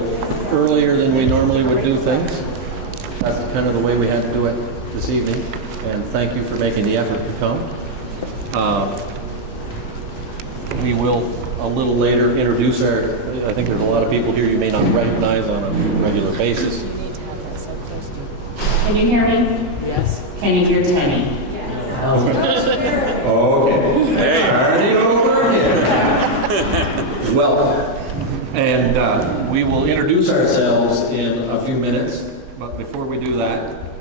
bit earlier than we normally would do things. That's kind of the way we had to do it this evening, and thank you for making the effort to come. We will, a little later, introduce I think there's a lot of people here you may not recognize on a regular basis. Can you hear me? Yes. Can you hear Tenny? Okay. Hey, already over here. Well, and we will introduce ourselves in a few minutes, but before we do that,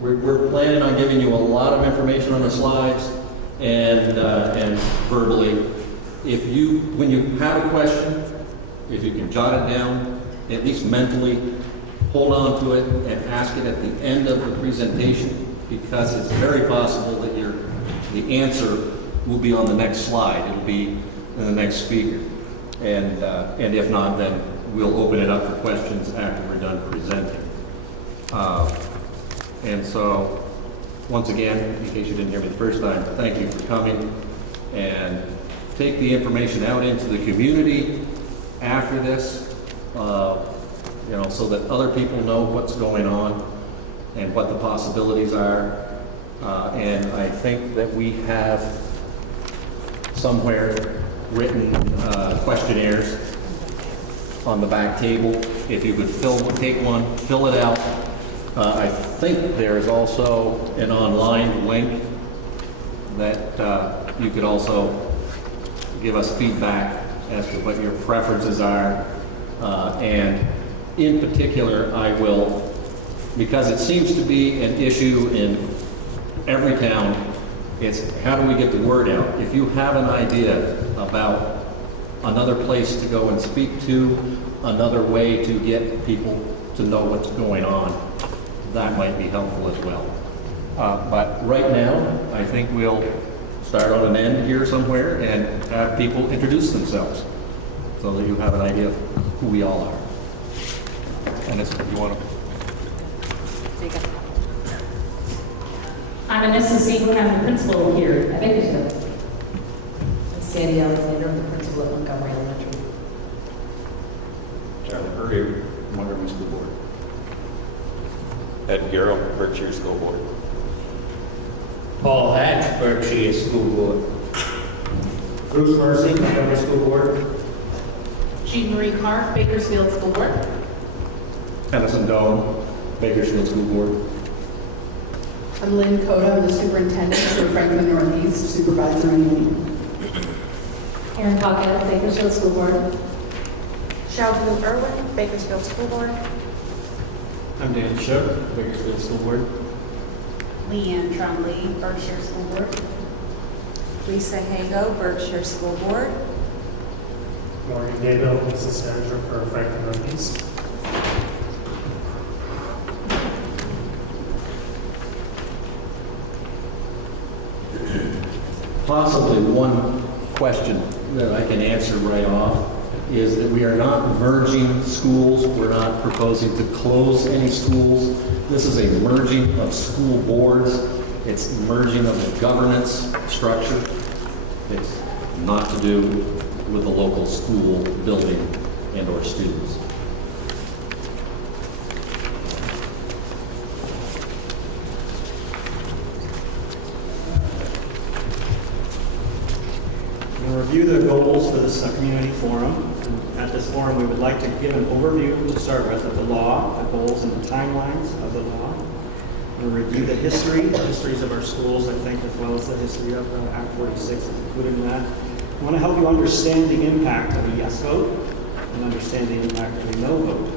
we're planning on giving you a lot of information on the slides and verbally. When you have a question, if you can jot it down, at least mentally, hold on to it and ask it at the end of the presentation, because it's very possible that the answer will be on the next slide. It'll be in the next speaker. And if not, then we'll open it up for questions after we're done presenting. And so, once again, in case you didn't hear me the first time, thank you for coming, and take the information out into the community after this, so that other people know what's going on and what the possibilities are. And I think that we have somewhere written questionnaires on the back table. If you could take one, fill it out. I think there's also an online link that you could also give us feedback as to what your preferences are. And in particular, I will, because it seems to be an issue in every town, it's how do we get the word out? If you have an idea about another place to go and speak to, another way to get people to know what's going on, that might be helpful as well. But right now, I think we'll start on an end here somewhere and have people introduce themselves so that you have an idea of who we all are. And if you want to. I'm FNESU Siegel, I'm the principal here at Bakersfield. I'm Sandy Alexander, I'm the principal at Montgomery Elementary. Charlie Curry, Montgomery School Board. Ed Garrow, Berkshire School Board. Paul Hatch, Berkshire School Board. Bruce Mercy, Montgomery School Board. Jean Marie Carr, Bakersfield School Board. Edison Dome, Bakersfield School Board. I'm Lynn Coda, I'm the superintendent for Franklin Northeast Supervisory Union. Erin Pocket, Bakersfield School Board. Sheldon Irwin, Bakersfield School Board. I'm Dan Shook, Bakersfield School Board. Leanne Trumley, Berkshire School Board. Lisa Hago, Berkshire School Board. Morgan Gaybill, Business Manager for Franklin Northeast. Possibly one question that I can answer right off is that we are not merging schools. We're not proposing to close any schools. This is a merging of school boards. It's merging of the governance structure. It's not to do with the local school building and or students. We'll review the goals for this community forum. And at this forum, we would like to give an overview to start with of the law, the goals and the timelines of the law. We'll review the histories of our schools, I think, as well as the history of Act 46 is included in that. We want to help you understand the impact of a yes vote and understand the impact of a no vote.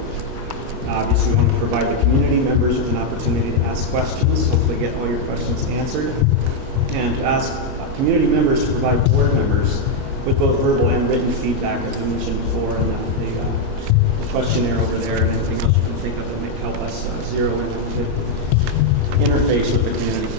Obviously, we want to provide the community members with an opportunity to ask questions, hopefully get all your questions answered, and ask community members to provide board members with both verbal and written feedback, as I mentioned before, and the questionnaire over there, and anything else you can think of that may help us zero in the interface with the community.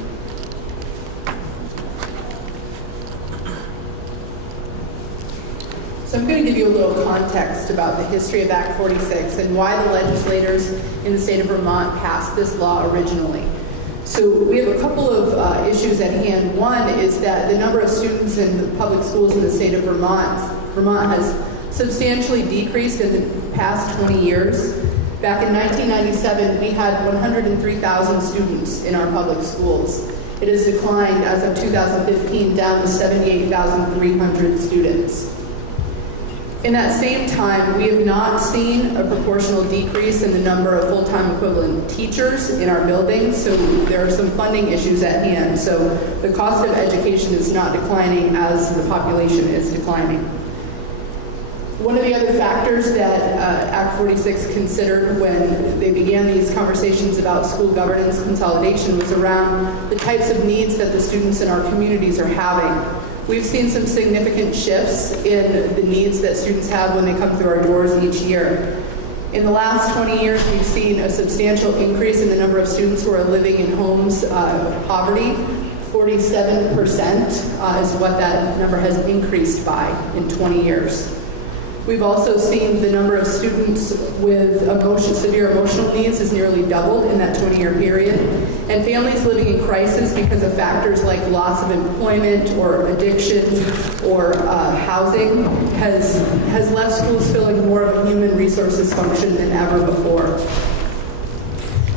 So I'm going to give you a little context about the history of Act 46 and why the legislators in the state of Vermont passed this law originally. So we have a couple of issues at hand. One is that the number of students in the public schools in the state of Vermont has substantially decreased in the past 20 years. Back in 1997, we had 103,000 students in our public schools. It has declined as of 2015 down to 78,300 students. In that same time, we have not seen a proportional decrease in the number of full-time equivalent teachers in our buildings, so there are some funding issues at hand. So the cost of education is not declining as the population is declining. One of the other factors that Act 46 considered when they began these conversations about school governance consolidation was around the types of needs that the students in our communities are having. We've seen some significant shifts in the needs that students have when they come through our doors each year. In the last 20 years, we've seen a substantial increase in the number of students who are living in homes of poverty. 47% is what that number has increased by in 20 years. We've also seen the number of students with severe emotional needs has nearly doubled in that 20-year period. And families living in crisis because of factors like loss of employment or addiction or housing has left schools filling more of a human resources function than ever before.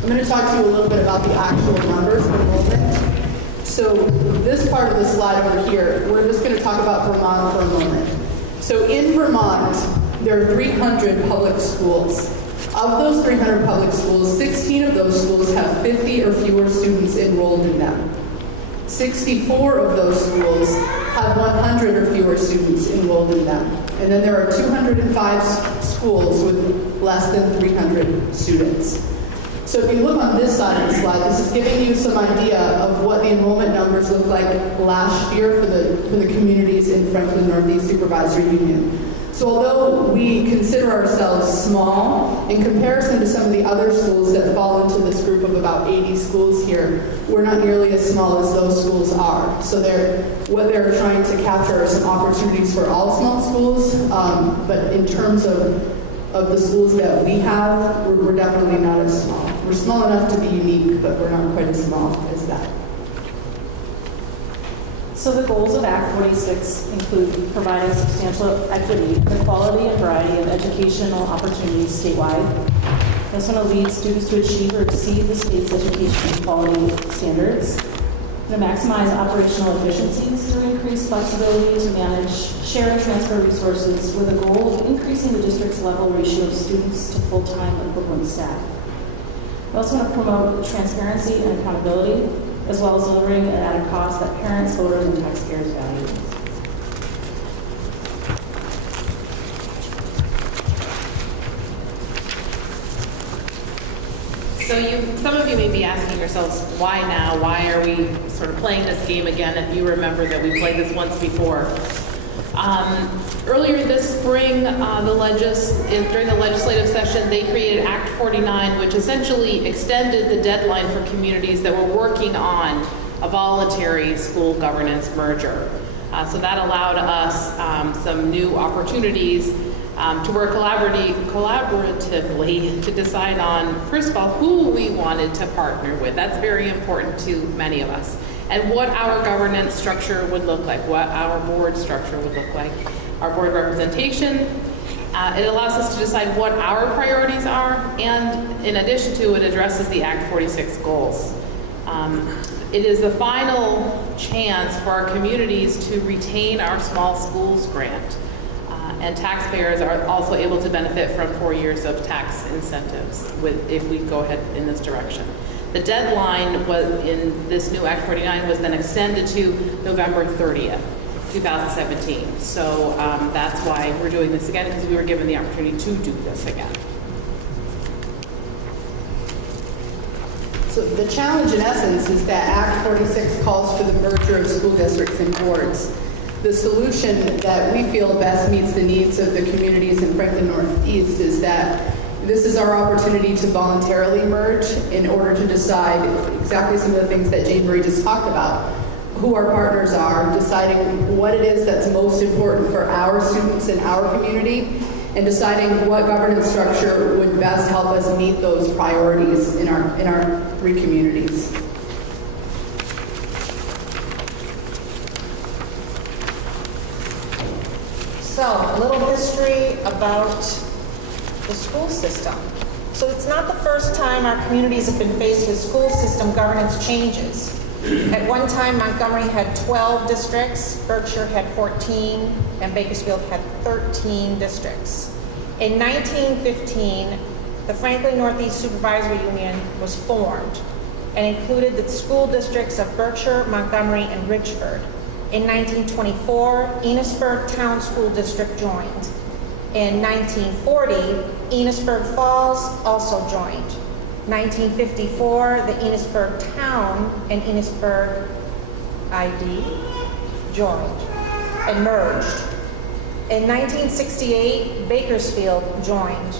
I'm going to talk to you a little bit about the actual numbers of enrollment. So this part of the slide over here, we're just going to talk about Vermont for a moment. So in Vermont, there are 300 public schools. Of those 300 public schools, 16 of those schools have 50 or fewer students enrolled in them. 64 of those schools have 100 or fewer students enrolled in them. And then there are 205 schools with less than 300 students. So if you look on this side of the slide, this is giving you some idea of what the enrollment numbers look like last year for the communities in Franklin Northeast Supervisory Union. So although we consider ourselves small, in comparison to some of the other schools that fall into this group of about 80 schools here, we're not nearly as small as those schools are. So what they're trying to capture are some opportunities for all small schools, but in terms of the schools that we have, we're definitely not as small. We're small enough to be unique, but we're not quite as small as that. So the goals of Act 46 include providing substantial equity, the quality and variety of educational opportunities statewide. This one will lead students to achieve or exceed the state's education quality standards. To maximize operational efficiencies through increased flexibility to manage, share, and transfer resources with a goal of increasing the district's level ratio of students to full-time equivalent staff. We also want to promote transparency and accountability, as well as delivering at a cost that parents, voters, and taxpayers value. So some of you may be asking yourselves, why now? Why are we sort of playing this game again if you remember that we played this once before? Earlier this spring, during the legislative session, they created Act 49, which essentially extended the deadline for communities that were working on a voluntary school governance merger. So that allowed us some new opportunities to work collaboratively to decide on, first of all, who we wanted to partner with. That's very important to many of us. And what our governance structure would look like, what our board structure would look like, our board representation. It allows us to decide what our priorities are, and in addition to it, addresses the Act 46 goals. It is the final chance for our communities to retain our small schools grant. And taxpayers are also able to benefit from 4 years of tax incentives if we go ahead in this direction. The deadline was in this new Act 49 was then extended to November 30th, 2017. So that's why we're doing this again, because we were given the opportunity to do this again. So the challenge in essence is that Act 46 calls for the merger of school districts and boards. The solution that we feel best meets the needs of the communities in Franklin Northeast is that this is our opportunity to voluntarily merge in order to decide exactly some of the things that Jane Marie just talked about. Who our partners are, deciding what it is that's most important for our students in our community, and deciding what governance structure would best help us meet those priorities in our three communities. So, a little history about the school system. So it's not the first time our communities have been faced with school system governance changes. At one time, Montgomery had 12 districts, Berkshire had 14, and Bakersfield had 13 districts. In 1915, the Franklin Northeast Supervisory Union was formed and included the school districts of Berkshire, Montgomery, and Richford. In 1924, Enosburg Town School District joined. In 1940, Enosburg Falls also joined. 1954, the Enosburg Town and Enosburg ID joined and merged. In 1968, Bakersfield joined.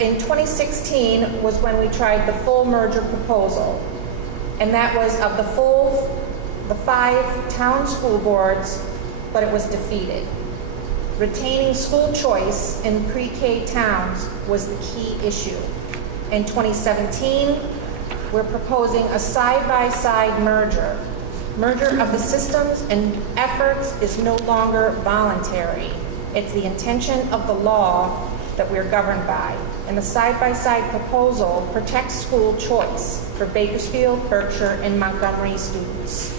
In 2016 was when we tried the full merger proposal, and that was of the 5 town school boards, but it was defeated. Retaining school choice in pre-K towns was the key issue. In 2017, we're proposing a side-by-side merger. Merger of the systems and efforts is no longer voluntary. It's the intention of the law that we're governed by. And the side-by-side proposal protects school choice for Bakersfield, Berkshire, and Montgomery students.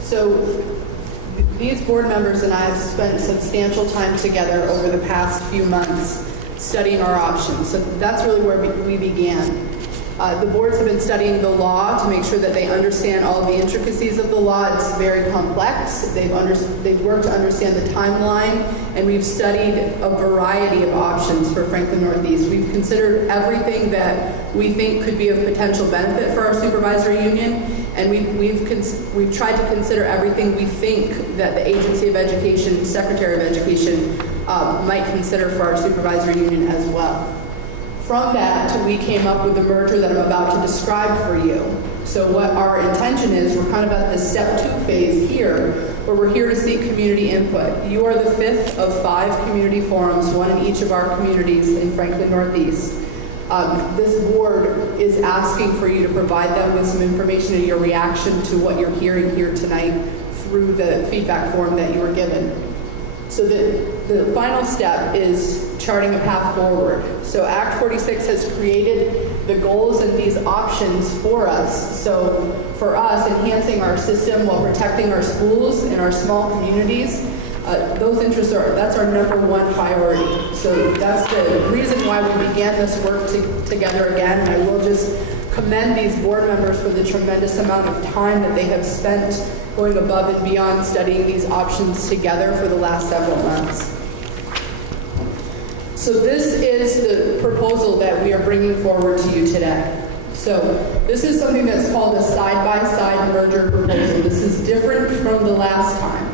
So these board members and I have spent substantial time together over the past few months studying our options. So that's really where we began. The boards have been studying the law to make sure that they understand all of the intricacies of the law. It's very complex. They've worked to understand the timeline, and we've studied a variety of options for Franklin Northeast. We've considered everything that we think could be of potential benefit for our supervisory union, and we've tried to consider everything we think that the Agency of Education, Secretary of Education, might consider for our supervisory union as well. From that, we came up with the merger that I'm about to describe for you. So what our intention is, we're kind of at the step 2 phase here, where we're here to seek community input. You are the 5th of 5 community forums, one in each of our communities in Franklin Northeast. This board is asking for you to provide them with some information and your reaction to what you're hearing here tonight through the feedback form that you were given. So the final step is charting a path forward. So Act 46 has created the goals and these options for us. So for us, enhancing our system while protecting our schools and our small communities, those interests that's our #1 priority. So that's the reason why we began this work together again. And I will just commend these board members for the tremendous amount of time that they have spent going above and beyond studying these options together for the last several months. So this is the proposal that we are bringing forward to you today. So this is something that's called a side-by-side merger proposal. This is different from the last time.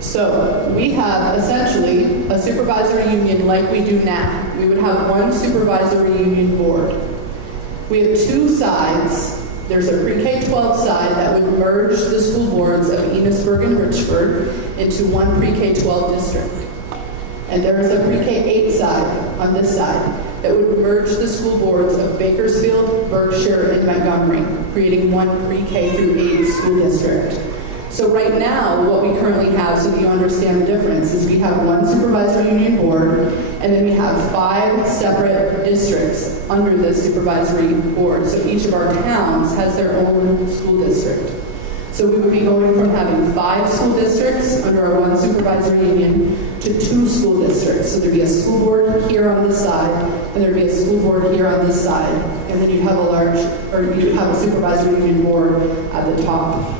So we have essentially a supervisory union like we do now. We would have one supervisory union board. We have 2 sides. There's a pre-K-12 side that would merge the school boards of Enosburg and Richford into one pre-K-12 district. And there is a pre-K-8 side on this side that would merge the school boards of Bakersfield, Berkshire, and Montgomery, creating one pre-K through 8 school district. So right now, what we currently have, so that you understand the difference, is we have one supervisory union board, and then we have 5 separate districts under this supervisory board. So each of our towns has their own school district. So we would be going from having 5 school districts under our one supervisory union to 2 school districts. So there'd be a school board here on this side, and there'd be a school board here on this side, and then you'd have a supervisory union board at the top.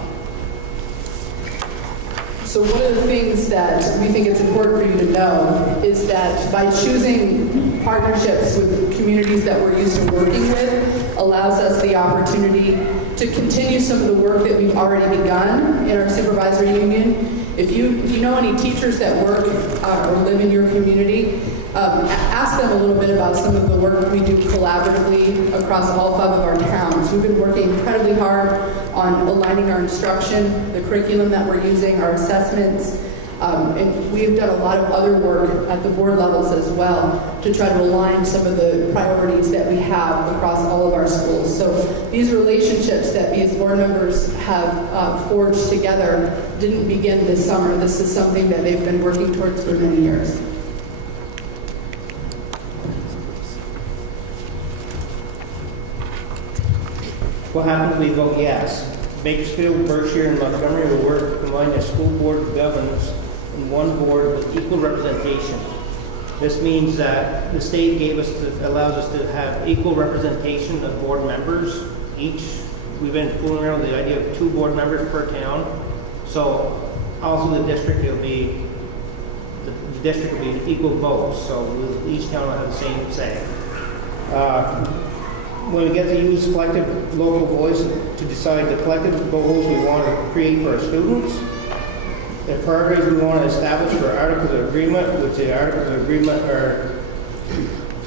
So one of the things that we think it's important for you to know is that by choosing partnerships with communities that we're used to working with allows us the opportunity to continue some of the work that we've already begun in our supervisory union. If you know any teachers that work or live in your community, ask them a little bit about some of the work we do collaboratively across all 5 of our towns. We've been working incredibly hard on aligning our instruction, the curriculum that we're using, our assessments, And we've done a lot of other work at the board levels as well to try to align some of the priorities that we have across all of our schools. So these relationships that these board members have forged together didn't begin this summer. This is something that they've been working towards for many years. What happens if we vote yes? Bakersfield, Berkshire, and Montgomery will work to combine their school board governance in one board with equal representation. This means that the state allows us to have equal representation of board members. We've been fooling around with the idea of 2 board members per town. So also the district will be equal votes. So each town will have the same say. When we get to use collective local voice to decide the collective goals we want to create for our students, the priorities we want to establish for articles of agreement, which the articles of agreement are,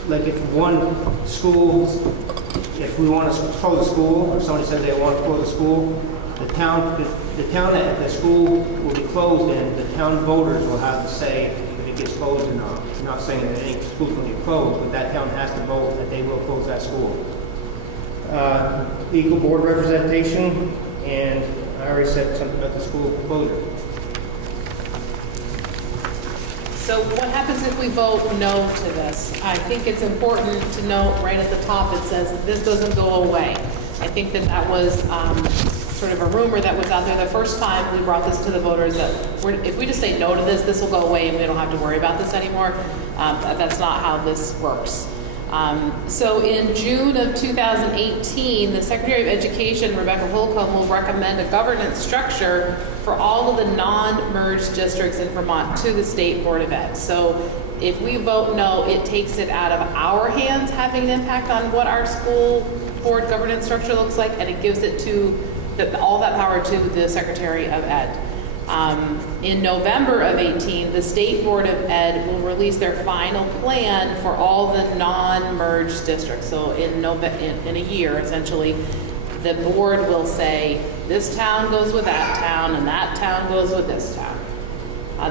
like if we want to close a school, or somebody says they want to close a school, the town that the school will be closed in, the town voters will have to say if it gets closed or not. I'm not saying that any school's going to get closed, but that town has to vote that they will close that school. Equal board representation, and I already said something about the school closure. So what happens if we vote no to this? I think it's important to note right at the top, it says this doesn't go away. I think that was sort of a rumor that was out there the first time we brought this to the voters, that if we just say no to this will go away and we don't have to worry about this anymore. That's not how this works. So in June of 2018, the Secretary of Education, Rebecca Holcomb, will recommend a governance structure for all of the non-merged districts in Vermont to the State Board of Ed. So if we vote no, it takes it out of our hands having an impact on what our school board governance structure looks like, and it gives it to all that power to the Secretary of Ed. In November of 18, the State Board of Ed will release their final plan for all the non-merged districts. So in a year, essentially, the board will say, this town goes with that town, and that town goes with this town.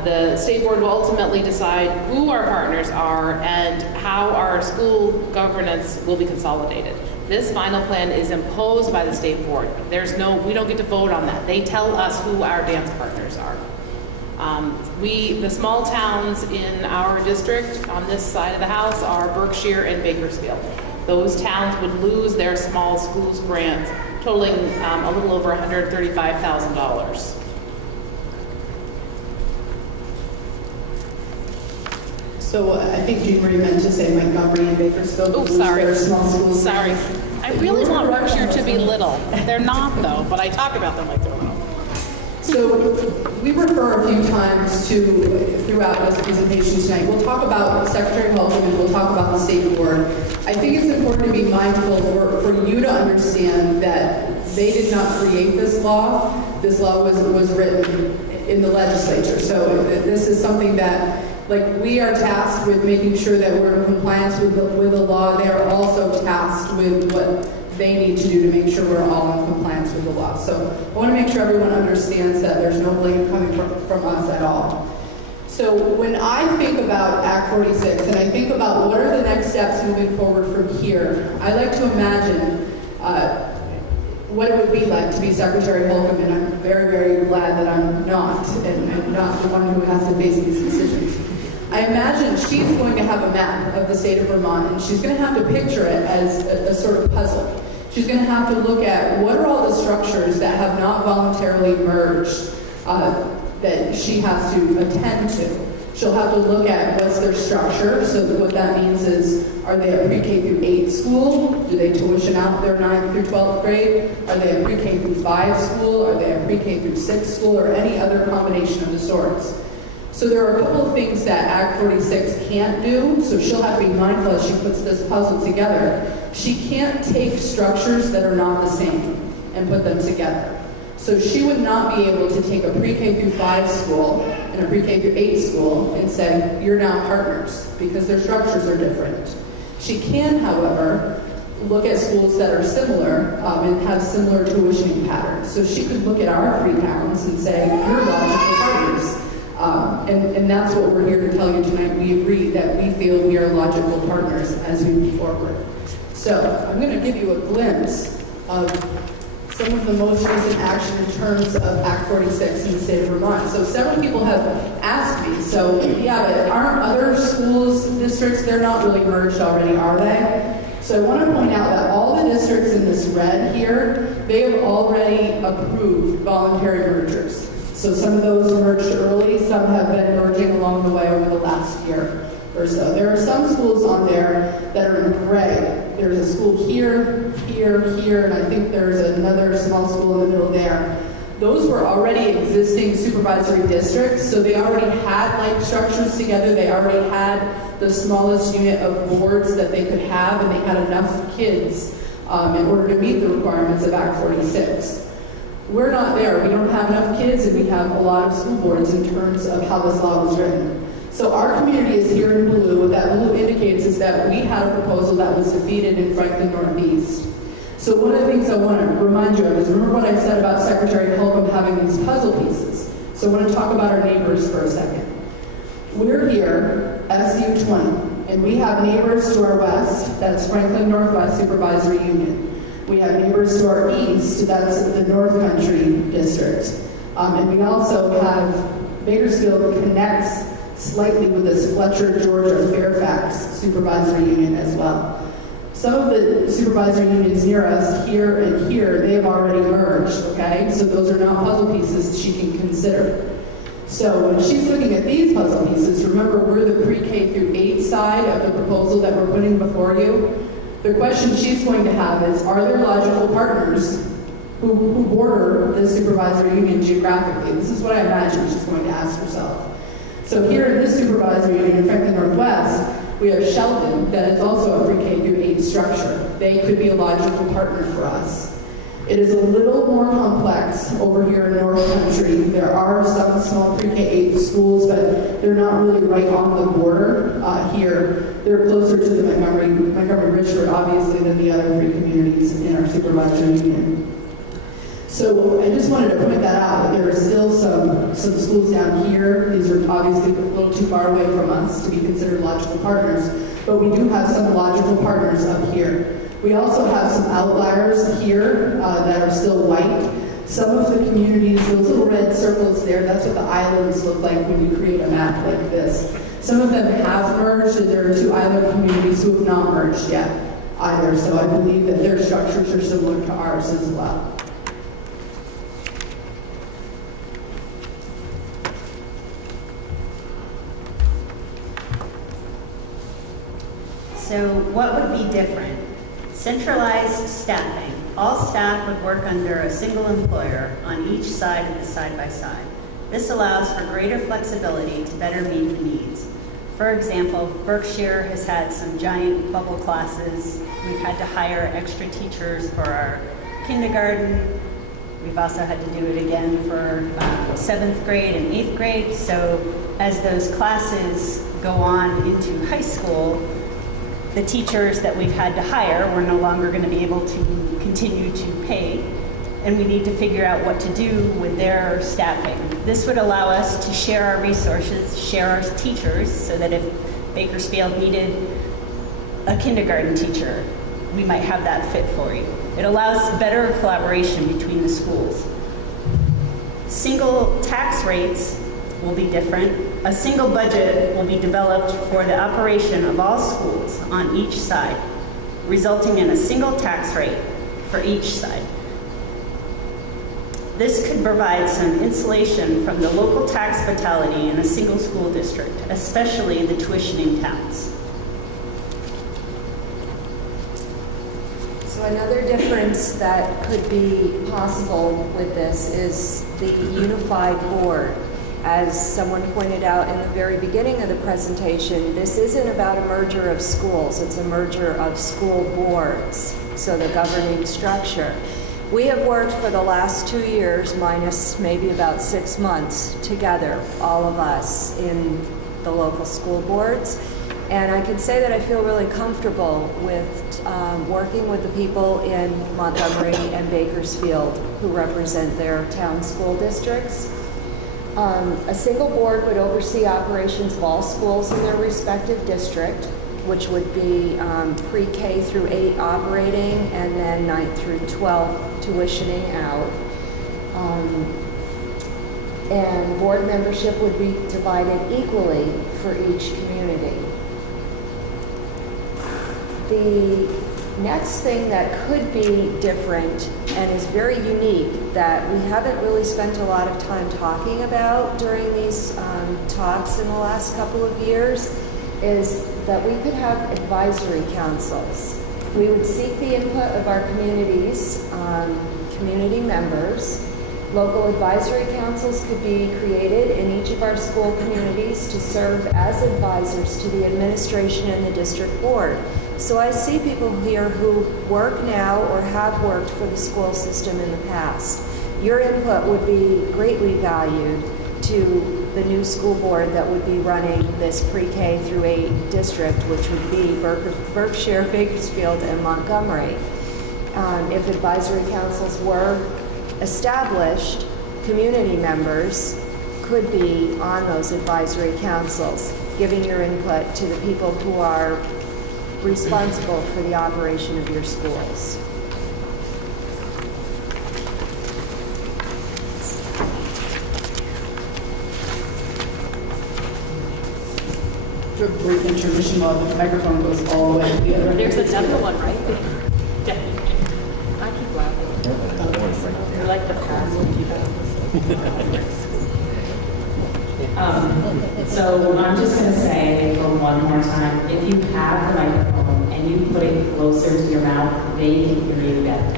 The State Board will ultimately decide who our partners are and how our school governance will be consolidated. This final plan is imposed by the State Board. We don't get to vote on that. They tell us who our dance partners are. The small towns in our district on this side of the house are Berkshire and Bakersfield. Those towns would lose their small schools grants, totaling a little over $135,000. So I think Jean Marie meant to say Montgomery and Bakersfield. Oh, sorry. Their small schools. Sorry. I really want Berkshire to be little. They're not, though, but I talk about them like they're little. So we refer a few times throughout this presentation tonight. We'll talk about Secretary Holcomb and we'll talk about the State Board. I think it's important to be mindful for you to understand that they did not create this law. This law was written in the legislature. So this is something that, like, we are tasked with making sure that we're in compliance with the law. They are also tasked with what they need to do to make sure we're all in compliance with the law. So I want to make sure everyone understands that there's no blame coming from us at all. So when I think about Act 46 and I think about what are the next steps moving forward from here, I like to imagine what it would be like to be Secretary Holcomb, and I'm very, very glad that I'm not, and not the one who has to face these decisions. I imagine she's going to have a map of the state of Vermont, and she's going to have to picture it as a sort of puzzle. She's going to have to look at what are all the structures that have not voluntarily merged that she has to attend to. She'll have to look at what's their structure. So what that means is, are they a pre-K through 8 school? Do they tuition out their 9th through 12th grade? Are they a pre-K through 5 school? Are they a pre-K through 6 school? Or any other combination of the sorts? So there are a couple of things that Act 46 can't do, so she'll have to be mindful as she puts this puzzle together. She can't take structures that are not the same and put them together. So she would not be able to take a pre-K through 5 school and a pre-K through 8 school and say, you're now partners, because their structures are different. She can, however, look at schools that are similar and have similar tuitioning patterns. So she could look at our 3 towns and say, you're logical partners. And that's what we're here to tell you tonight. We agree that we feel we are logical partners as we move forward. So I'm going to give you a glimpse of some of the most recent action in terms of Act 46 in the state of Vermont. So several people have asked me, so yeah, but aren't other schools districts, they're not really merged already, are they? So I want to point out that all the districts in this red here, they have already approved voluntary mergers. So some of those merged early, some have been merging along the way over the last year or so. There are some schools on there that are in gray. There's a school here, here, here, and I think there's another small school in the middle there. Those were already existing supervisory districts, so they already had like structures together. They already had the smallest unit of boards that they could have, and they had enough kids in order to meet the requirements of Act 46. We're not there. We don't have enough kids, and we have a lot of school boards in terms of how this law was written. So our community is here in blue. What that blue indicates is that we had a proposal that was defeated in Franklin Northeast. So one of the things I want to remind you of is, remember what I said about Secretary Holcomb having these puzzle pieces. So I want to talk about our neighbors for a second. We're here, SU 20, and we have neighbors to our west, that's Franklin Northwest Supervisory Union. We have neighbors to our east, that's the North Country District. And we also have Bakersfield connects slightly with this Fletcher, Georgia, Fairfax Supervisory Union as well. Some of the supervisory unions near us, here and here, they have already merged, okay? So those are not puzzle pieces she can consider. So when she's looking at these puzzle pieces, remember we're the pre-K through 8 side of the proposal that we're putting before you. The question she's going to have is, are there logical partners who border the supervisory union geographically? This is what I imagine she's going to ask herself. So here in this supervisory union in Franklin Northwest, we have Shelton, that is also a pre-K through 8 structure. They could be a logical partner for us. It is a little more complex over here in North Country. There are some small pre-K 8 schools, but they're not really right on the border here. They're closer to the Montgomery-Richford, obviously, than the other 3 communities in our supervisory union. So I just wanted to point that out, that there are still some schools down here. These are obviously a little too far away from us to be considered logical partners, but we do have some logical partners up here. We also have some outliers here that are still white. Some of the communities, those little red circles there, that's what the islands look like when you create a map like this. Some of them have merged, and there are 2 island communities who have not merged yet either, so I believe that their structures are similar to ours as well. So what would be different? Centralized staffing. All staff would work under a single employer on each side of the side-by-side. This allows for greater flexibility to better meet the needs. For example, Berkshire has had some giant bubble classes. We've had to hire extra teachers for our kindergarten. We've also had to do it again for 7th grade and 8th grade. So as those classes go on into high school, the teachers that we've had to hire, we're no longer going to be able to continue to pay, and we need to figure out what to do with their staffing. This would allow us to share our resources, share our teachers, so that if Bakersfield needed a kindergarten teacher, we might have that fit for you. It allows better collaboration between the schools. Single tax rates will be different. A single budget will be developed for the operation of all schools on each side, resulting in a single tax rate for each side. This could provide some insulation from the local tax fatality in a single school district, especially in the tuitioning towns. So another difference that could be possible with this is the unified board. As someone pointed out in the very beginning of the presentation, this isn't about a merger of schools, it's a merger of school boards, so the governing structure. We have worked for the last 2 years, minus maybe about 6 months, together, all of us, in the local school boards. And I can say that I feel really comfortable with working with the people in Montgomery and Bakersfield who represent their town school districts. A single board would oversee operations of all schools in their respective district, which would be pre-K through 8 operating and then 9th through 12 tuitioning out. And board membership would be divided equally for each community. The next thing that could be different and is very unique that we haven't really spent a lot of time talking about during these talks in the last couple of years is that we could have advisory councils. We would seek the input of our communities, community members. Local advisory councils could be created in each of our school communities to serve as advisors to the administration and the district board. So I see people here who work now or have worked for the school system in the past. Your input would be greatly valued to the new school board that would be running this pre-K through 8 district, which would be Berkshire, Bakersfield, and Montgomery. If advisory councils were established, community members could be on those advisory councils, giving your input to the people who are responsible for the operation of your schools. For a brief intermission while the microphone goes all the way to the other. There's another one right there. I keep laughing. I like the passive So I'm just going to say for one more time, if you have the microphone and you put it closer to your mouth, they can hear you better.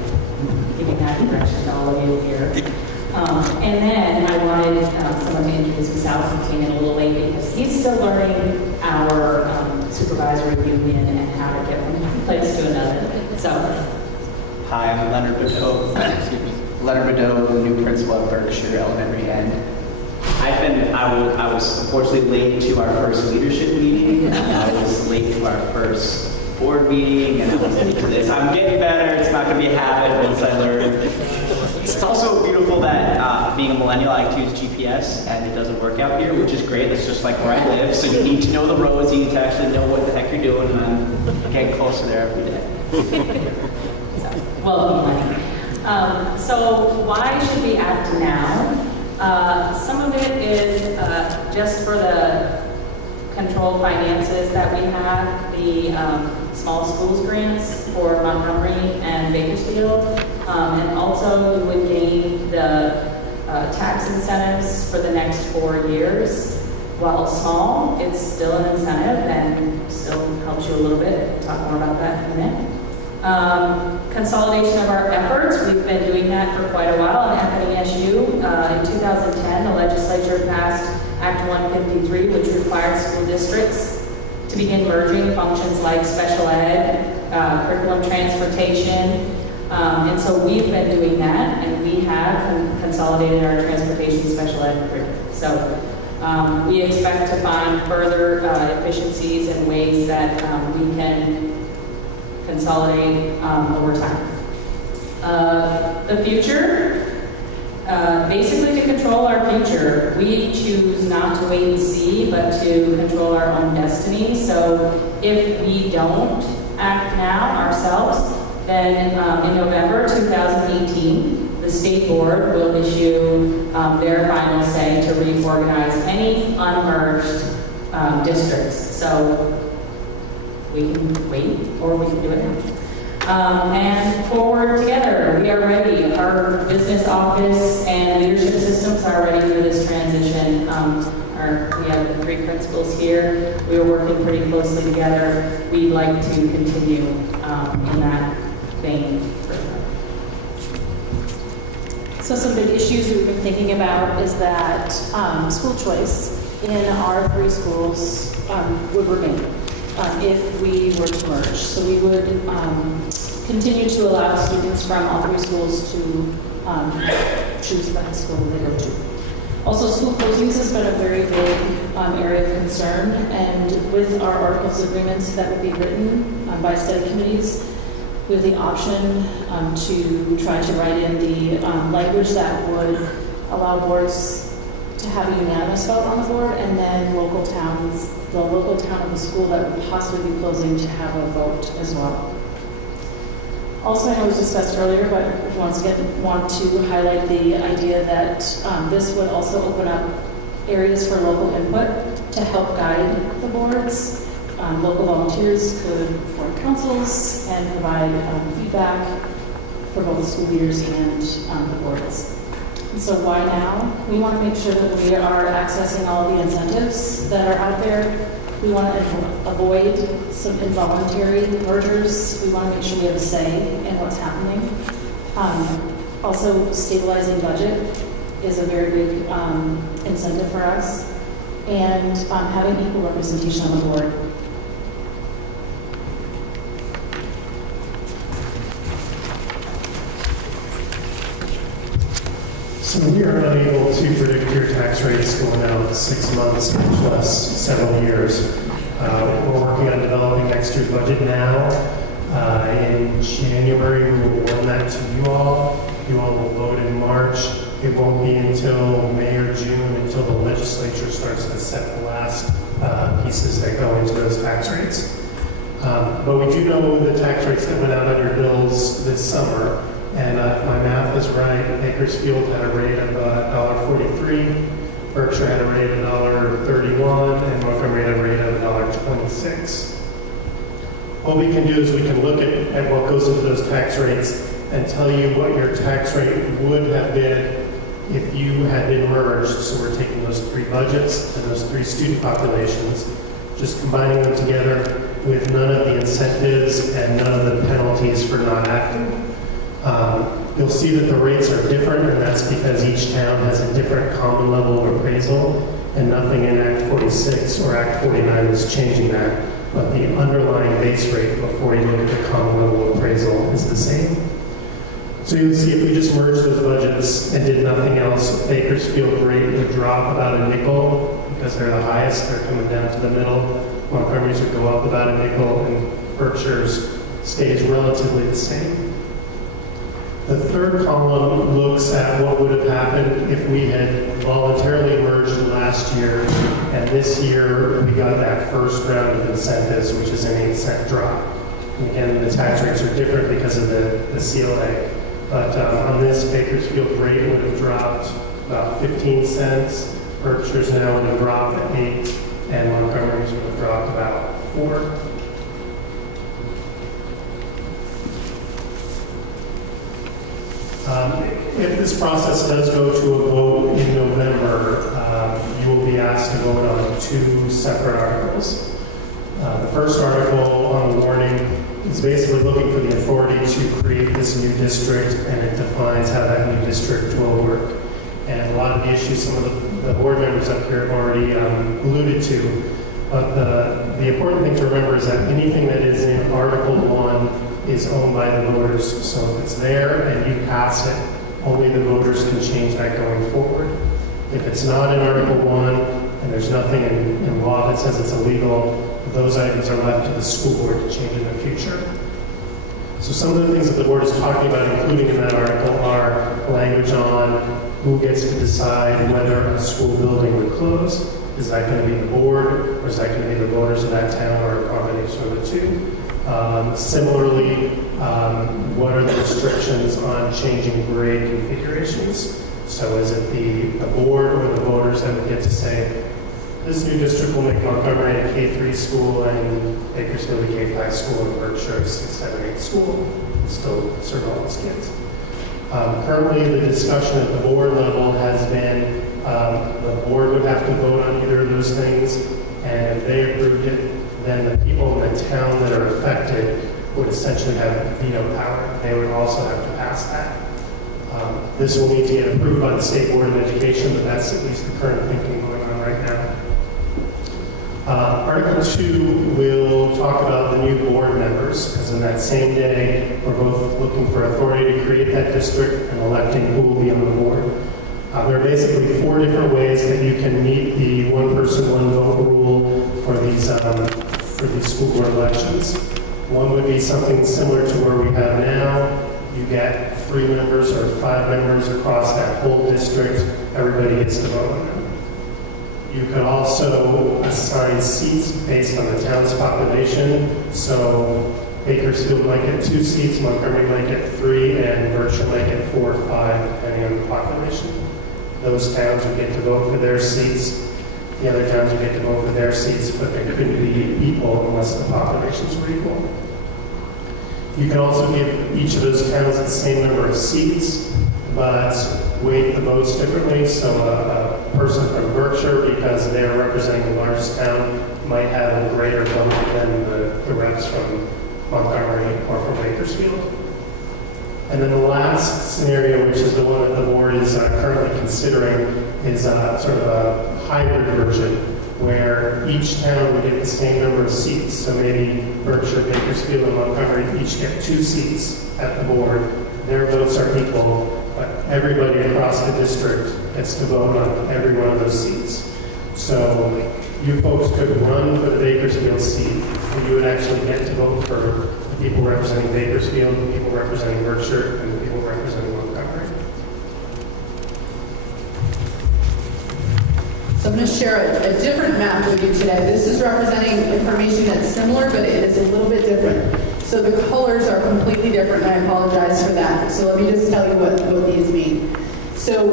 Giving that direction to all of you here. And then I wanted someone to introduce himself who came in a little late because he's still learning our supervisory union and how to get from one place to another. So, hi, I'm Leonard Badeau. Excuse me. Leonard Badeau, the new principal at Berkshire Elementary, and I was unfortunately late to our first leadership meeting. I was late to our first board meeting, and I was late to this. I'm getting better. It's not going to be a habit once I learn. It's also beautiful that being a millennial, I like to use GPS, and it doesn't work out here, which is great. It's just like where I live. So you need to know the roads. You need to actually know what the heck you're doing, and I'm getting closer there every day. welcome, Lenny. So why should we act now? Some of it is just for the controlled finances that we have, the small schools grants for Montgomery and Bakersfield, and also you would gain the tax incentives for the next 4 years. While small, it's still an incentive and still helps you a little bit. We'll talk more about that in a minute. Consolidation of our efforts. We've been doing that for quite a while in FNESU. In 2010, the legislature passed Act 153, which required school districts to begin merging functions like special ed, curriculum transportation. And so we've been doing that, and we have consolidated our transportation special ed curriculum. So we expect to find further efficiencies and ways that we can consolidate over time. The future, basically to control our future, we choose not to wait and see, but to control our own destiny. So if we don't act now ourselves, then in November 2018, the state board will issue their final say to reorganize any unmerged districts. So we can wait, or we can do it now. And forward together, we are ready. Our business office and leadership systems are ready for this transition. We have the 3 principals here. We are working pretty closely together. We'd like to continue in that vein further. So some big issues that we've been thinking about is that school choice in our 3 schools would remain if we were to merge. So we would continue to allow students from all 3 schools to choose the high school they go to. Also, school closings has been a very big area of concern, and with our articles of agreements that would be written by study committees, we have the option to try to write in the language that would allow boards to have a unanimous vote on the board, and then the local town of the school that would possibly be closing to have a vote as well. Also, I know it was discussed earlier, but once again, want to highlight the idea that this would also open up areas for local input to help guide the boards. Local volunteers could form councils and provide feedback for both the school leaders and the boards. And so why now? We want to make sure that we are accessing all the incentives that are out there. We want to avoid some involuntary mergers. We want to make sure we have a say in what's happening. Also, stabilizing budget is a very big incentive for us, and having equal representation on the board. So we are unable to predict your tax rates going out 6 months, much less several years. We're working on developing next year's budget now. In January, we will warn that to you all. You all will vote in March. It won't be until May or June until the legislature starts to set the last pieces that go into those tax rates. But we do know the tax rates that went out on your bills this summer. And if my math is right, Bakersfield had a rate of $1.43, Berkshire had a rate of $1.31, and Montgomery had a rate of $1.26. What we can do is we can look at what goes into those tax rates and tell you what your tax rate would have been if you had been merged. So we're taking those 3 budgets and those 3 student populations, just combining them together with none of the incentives and none of the penalties for not acting. You'll see that the rates are different, and that's because each town has a different common level of appraisal, and nothing in Act 46 or Act 49 is changing that. But the underlying base rate before you look at the common level of appraisal is the same. So you'll see if we just merged those budgets and did nothing else, Bakersfield rate would drop about a nickel because they're the highest, they're coming down to the middle. Montgomery's would go up about a nickel, and Berkshire's stays relatively the same. The third column looks at what would have happened if we had voluntarily merged last year, and this year we got that first round of incentives, which is an 8-cent drop. And again, the tax rates are different because of the CLA. But on this, Bakersfield rate would have dropped about 15 cents, Berkshire's now would have dropped at 8, and Montgomery's would have dropped about 4. If this process does go to a vote in November, you will be asked to vote on 2 separate articles. The first article on the warning is basically looking for the authority to create this new district, and it defines how that new district will work. And a lot of the issues some of the board members up here have already alluded to. But the important thing to remember is that anything that is in Article 1 is owned by the voters. So if it's there and you pass it, only the voters can change that going forward. If it's not in Article 1 and there's nothing in law that says it's illegal, those items are left to the school board to change in the future. So some of the things that the board is talking about, including in that article, are language on who gets to decide whether a school building would close. Is that going to be the board, or is that going to be the voters of that town, or a combination of the two? Similarly, what are the restrictions on changing grade configurations? So is it the board or the voters that would get to say, this new district will make Montgomery a K-3 school and Bakersfield a K-5 school and Berkshire a 6, 7, 8 school, and still serve all its kids? Currently, the discussion at the board level has been the board would have to vote on either of those things, and if they approved it, then the people in the town that are affected would essentially have veto power. They would also have to pass that. This will need to get approved by the State Board of Education, but that's at least the current thinking going on right now. Article 2 will talk about the new board members, because in that same day, we're both looking for authority to create that district and electing who will be on the board. There are basically 4 different ways that you can meet the 1 person, 1 vote rule for these school board elections. One would be something similar to where we have now. You get 3 members or 5 members across that whole district. Everybody gets to vote on them. You could also assign seats based on the town's population. So Bakersfield might get 2 seats, Montgomery might get 3, and Berkshire might get 4 or 5, depending on the population. Those towns would get to vote for their seats. The other towns would get to vote for their seats, but they couldn't be equal unless the populations were equal. You can also give each of those towns the same number of seats, but weight the votes differently. So a person from Berkshire, because they're representing the largest town, might have a greater vote than the reps from Montgomery or from Bakersfield. And then the last scenario, which is the one that the board is currently considering, is sort of a hybrid version where each town would get the same number of seats. So maybe Berkshire, Bakersfield, and Montgomery each get 2 seats at the board. Their votes are equal, but everybody across the district gets to vote on every one of those seats. So you folks could run for the Bakersfield seat, and you would actually get to vote for the people representing Bakersfield, the people representing Berkshire, and the people representing Montgomery. So I'm going to share a different map with you today. This is representing information that's similar, but it is a little bit different. So the colors are completely different, and I apologize for that. So let me just tell you what these mean. So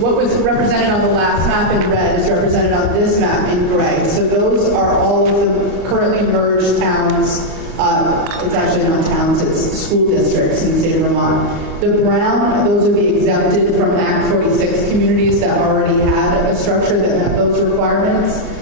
what was represented on the last map in red is represented on this map in gray. So those are all of the currently merged towns. It's actually not towns, it's school districts in the state of Vermont. The brown, those are the exempted from Act 46 communities that already had a structure that met those requirements.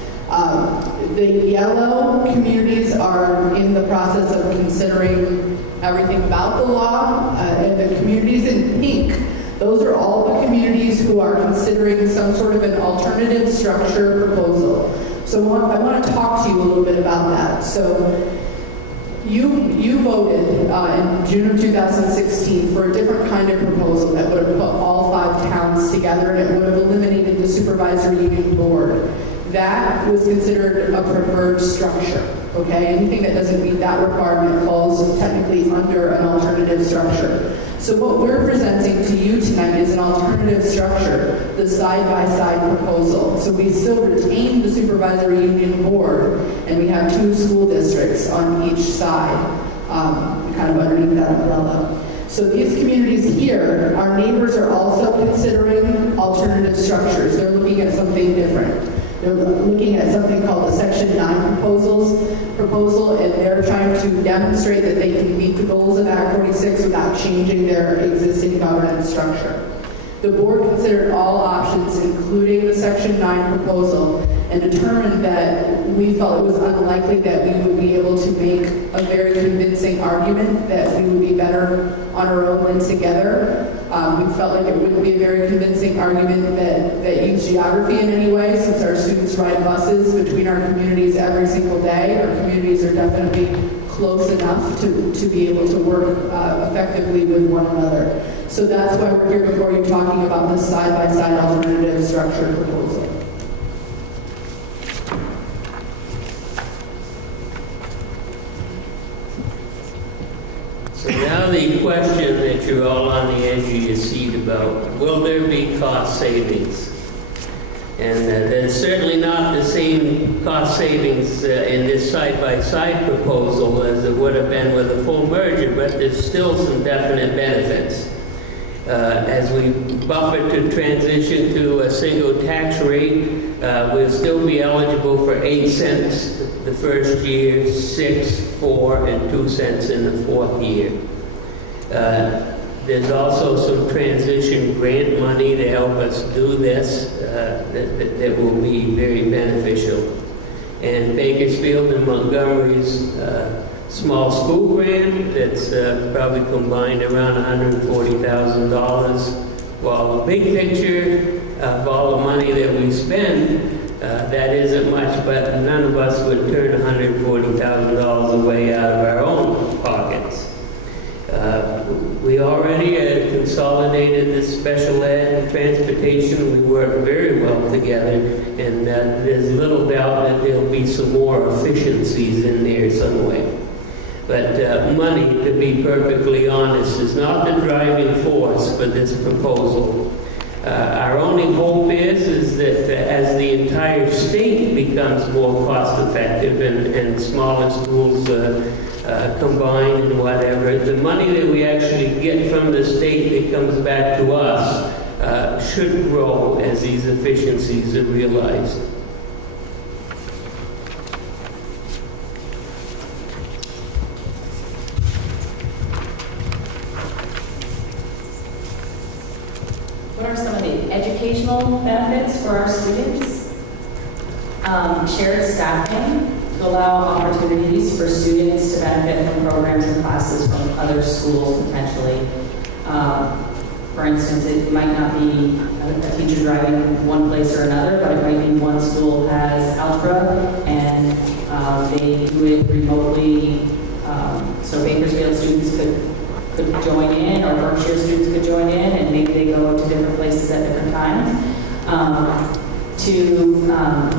The yellow communities are in the process of considering everything about the law, and the communities in pink, those are all the communities who are considering some sort of an alternative structure proposal. So I want to talk to you a little bit about that. So you voted in June of 2016 for a different kind of proposal that would have put all 5 towns together, and it would have eliminated the Supervisory Union Board. That was considered a preferred structure, okay? Anything that doesn't meet that requirement falls technically under an alternative structure. So what we're presenting to you tonight is an alternative structure, the side-by-side proposal. So we still retain the Supervisory Union Board, and we have 2 school districts on each side, kind of underneath that umbrella. So these communities here, our neighbors are also considering alternative structures. They're looking at something different. They're looking at something called the Section 9 proposal, and they're trying to demonstrate that they can meet the goals of Act 46 without changing their existing governance structure. The board considered all options, including the Section 9 proposal, and determined that we felt it was unlikely that we would be able to make a very convincing argument that we would be better on our own than together. We felt like it wouldn't be a very convincing argument that used geography in any way, since our students ride buses between our communities every single day. Our communities are definitely close enough to be able to work effectively with one another. So that's why we're here before you talking about this side-by-side alternative structure proposal. So now the question that you're all on the edge of your seat about, will there be cost savings? And there's certainly not the same cost savings in this side-by-side proposal as it would have been with a full merger, but there's still some definite benefits. As we buffer to transition to a single tax rate, we'll still be eligible for 8 cents the first year, 6, 4, and 2 cents in the 4th year. There's also some transition grant money to help us do this that will be very beneficial. And Bakersfield and Montgomery's small school grant that's probably combined around $140,000. While the big picture of all the money that we spend, that isn't much, but none of us would turn $140,000 away out of our own pockets. We already consolidated this special ed and transportation. We work very well together, and there's little doubt that there'll be some more efficiencies in there some way. But money, to be perfectly honest, is not the driving force for this proposal. Our only hope is that as the entire entire state becomes more cost-effective and smaller schools combined and whatever, the money that we actually get from the state that comes back to us should grow as these efficiencies are realized. What are some of the educational benefits for our students? Shared staffing to allow opportunities for students to benefit from programs and classes from other schools potentially. For instance, it might not be a teacher driving one place or another, but it might be one school has algebra and they do it remotely. So Bakersfield students could join in, or Berkshire students could join in, and maybe they go to different places at different times. To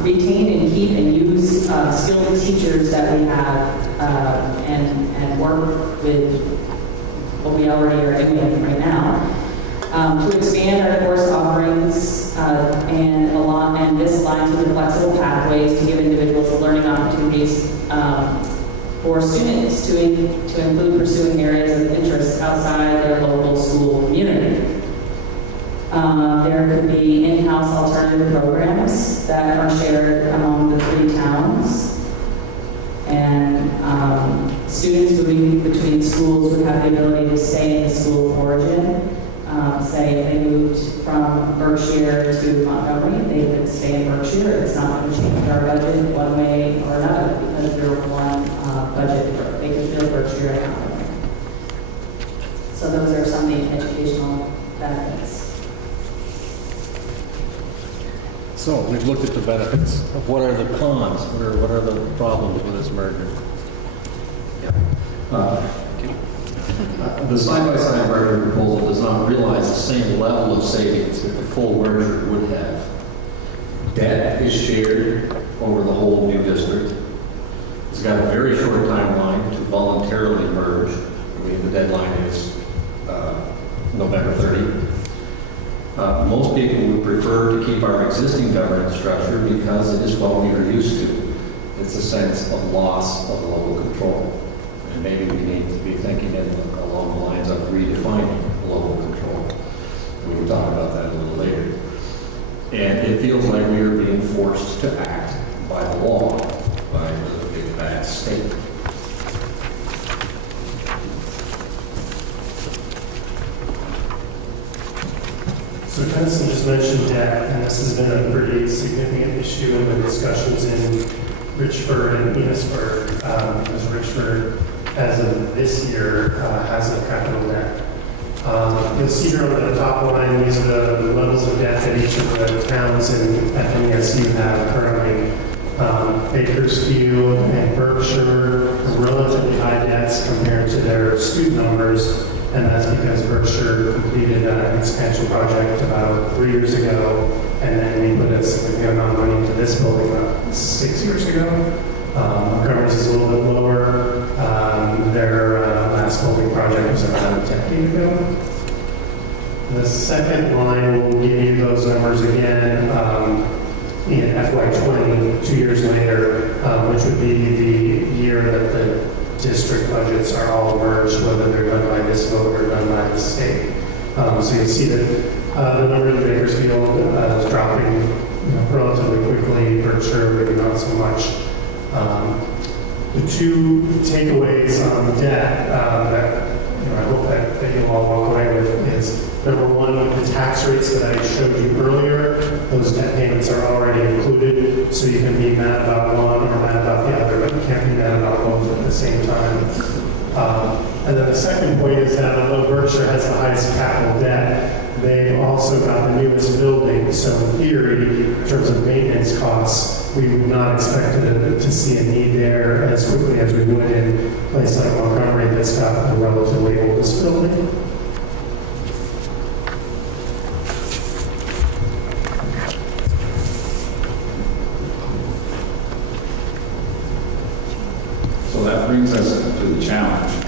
retain and keep and use skilled teachers that we have and work with what we already are doing right now. To expand our course offerings and this aligns with the flexible pathways to give individuals the learning opportunities for students to include pursuing areas of interest outside their local school community. There could be in-house alternative programs that are shared among the 3 towns. And students moving between schools would have the ability to stay in the school of origin. Say if they moved from Berkshire to Montgomery, they could stay in Berkshire. It's not going to change our budget one way or another because they're one budget for Bakersfield, Berkshire, and Montgomery. So those are some of the educational benefits. So we've looked at the benefits. What are the cons? What are the problems with this merger? The side-by-side merger proposal does not realize the same level of savings that the full merger would have. Debt is shared over the whole new district. It's got a very short timeline to voluntarily merge. I mean, the deadline is November 30. Most people would prefer to keep our existing governance structure because it is what we are used to. It's a sense of loss of local control. And maybe we need to be thinking along the lines of redefining local control. We can talk about that a little later. And it feels like we are being forced to act by the law, by the big bad state. So Tennyson just mentioned debt, and this has been a pretty significant issue in the discussions in Richford and Enosburg, because Richford, as of this year, has a capital debt. You'll see here on the top line, these are the levels of debt that each of the towns in FNESU have currently. Bakersfield and Berkshire have relatively high debts compared to their student numbers, and that's because Berkshire completed an expansion project about 3 years ago, and then we put a significant amount of money into this building about 6 years ago. Montgomery's is a little bit lower. Their last building project was about a decade ago. The second line will give you those numbers again in FY20, 2 years later, which would be the year that the district budgets are all merged, whether they're done by this vote or done by the state. So you see that the number in Bakersfield is dropping relatively quickly. Berkshire, maybe not so much. The 2 takeaways on debt that I hope that you'll all walk away with is, number 1, the tax rates that I showed you earlier, those debt payments are already included, so you can be mad about one or mad about the other, but you can't be mad about both at the same time. And then the second point is that although Berkshire has the highest capital debt, they've also got the newest building, so in theory, in terms of maintenance costs, we would not expect to see a need there as quickly as we would in a place like Montgomery that's got a relatively oldest building. So that brings us to the challenge.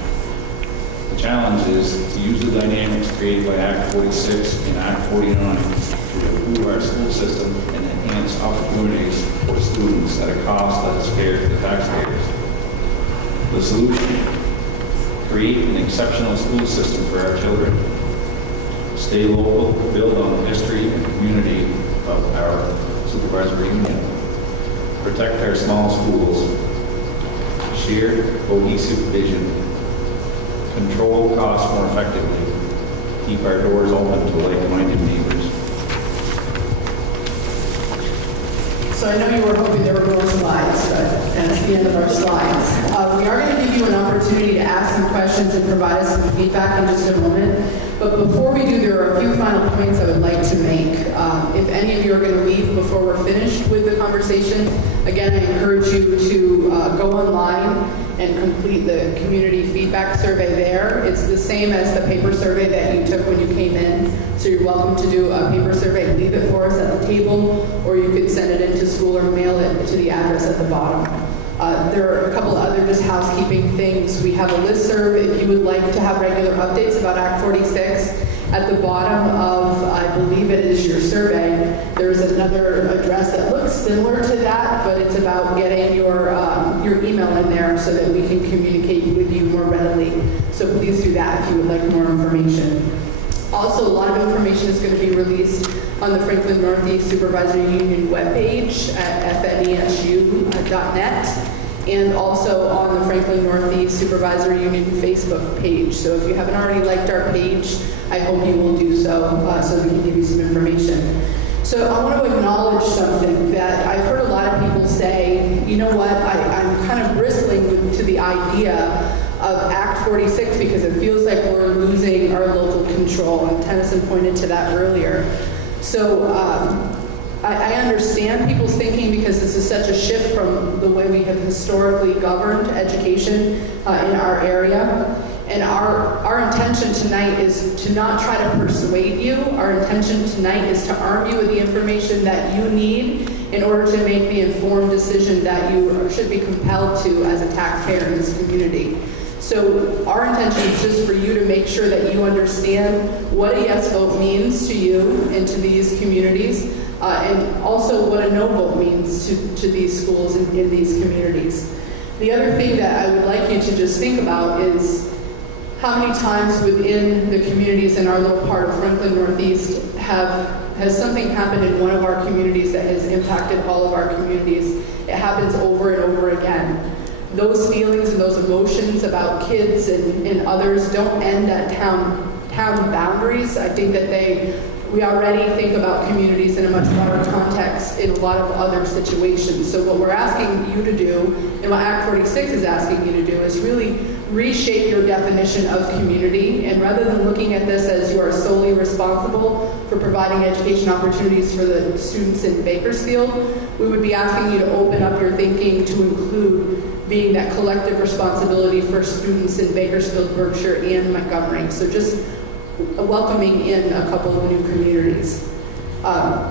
The challenge is to use the dynamics created by Act 46 and Act 49 to improve our school system and enhance opportunities for students at a cost that is fair to the taxpayers. The solution: create an exceptional school system for our children. Stay local, build on the history and community of our supervisory union. Protect our small schools. Share cohesive vision. Control costs more effectively. Keep our doors open to like-minded neighbors. So I know you were hoping there were more slides, but that's the end of our slides. We are going to give you an opportunity to ask some questions and provide us some feedback in just a moment. But before we do, there are a few final points I would like to make. If any of you are going to leave before we're finished with the conversation, again, I encourage you to go online and complete the community feedback survey there. It's the same as the paper survey that you took when you came in. So you're welcome to do a paper survey, leave it for us at the table, or you could send it into school or mail it to the address at the bottom. There are a couple other just housekeeping things. We have a listserv if you would like to have regular updates about Act 46. At the bottom of, I believe it is your survey, there's another address that looks similar to that, but it's about getting your email in there so that we can communicate with you more readily. So please do that if you would like more information. Also, a lot of information is going to be released on the Franklin Northeast Supervisory Union webpage at FNESU.net and also on the Franklin Northeast Supervisory Union Facebook page. So if you haven't already liked our page, I hope you will do so so we can give you some information. So I want to acknowledge something that I've heard a lot of people say, you know what, I'm kind of bristling to the idea of Act 46 because it feels like we're losing our local control, and Tennyson pointed to that earlier. So I understand people's thinking because this is such a shift from the way we have historically governed education in our area. And our intention tonight is to not try to persuade you. Our intention tonight is to arm you with the information that you need in order to make the informed decision that you should be compelled to as a taxpayer in this community. So our intention is just for you to make sure that you understand what a yes vote means to you and to these communities, and also what a no vote means to these schools and in these communities. The other thing that I would like you to just think about is how many times within the communities in our little part of Franklin Northeast has something happened in one of our communities that has impacted all of our communities. It happens over and over again. Those feelings and those emotions about kids and others don't end at town boundaries. I think that we already think about communities in a much broader context in a lot of other situations. So what we're asking you to do, and what Act 46 is asking you to do, is really reshape your definition of community. And rather than looking at this as you are solely responsible for providing education opportunities for the students in Bakersfield, we would be asking you to open up your thinking to include being that collective responsibility for students in Bakersfield, Berkshire, and Montgomery. So just welcoming in a couple of new communities.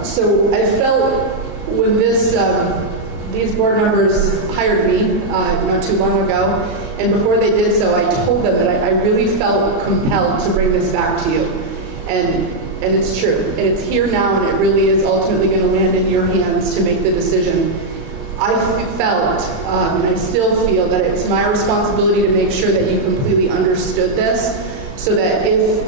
So I felt when these board members hired me not too long ago, and before they did so, I told them that I really felt compelled to bring this back to you. And it's true. And it's here now, and it really is ultimately going to land in your hands to make the decision. I felt, and I still feel, that it's my responsibility to make sure that you completely understood this, so that if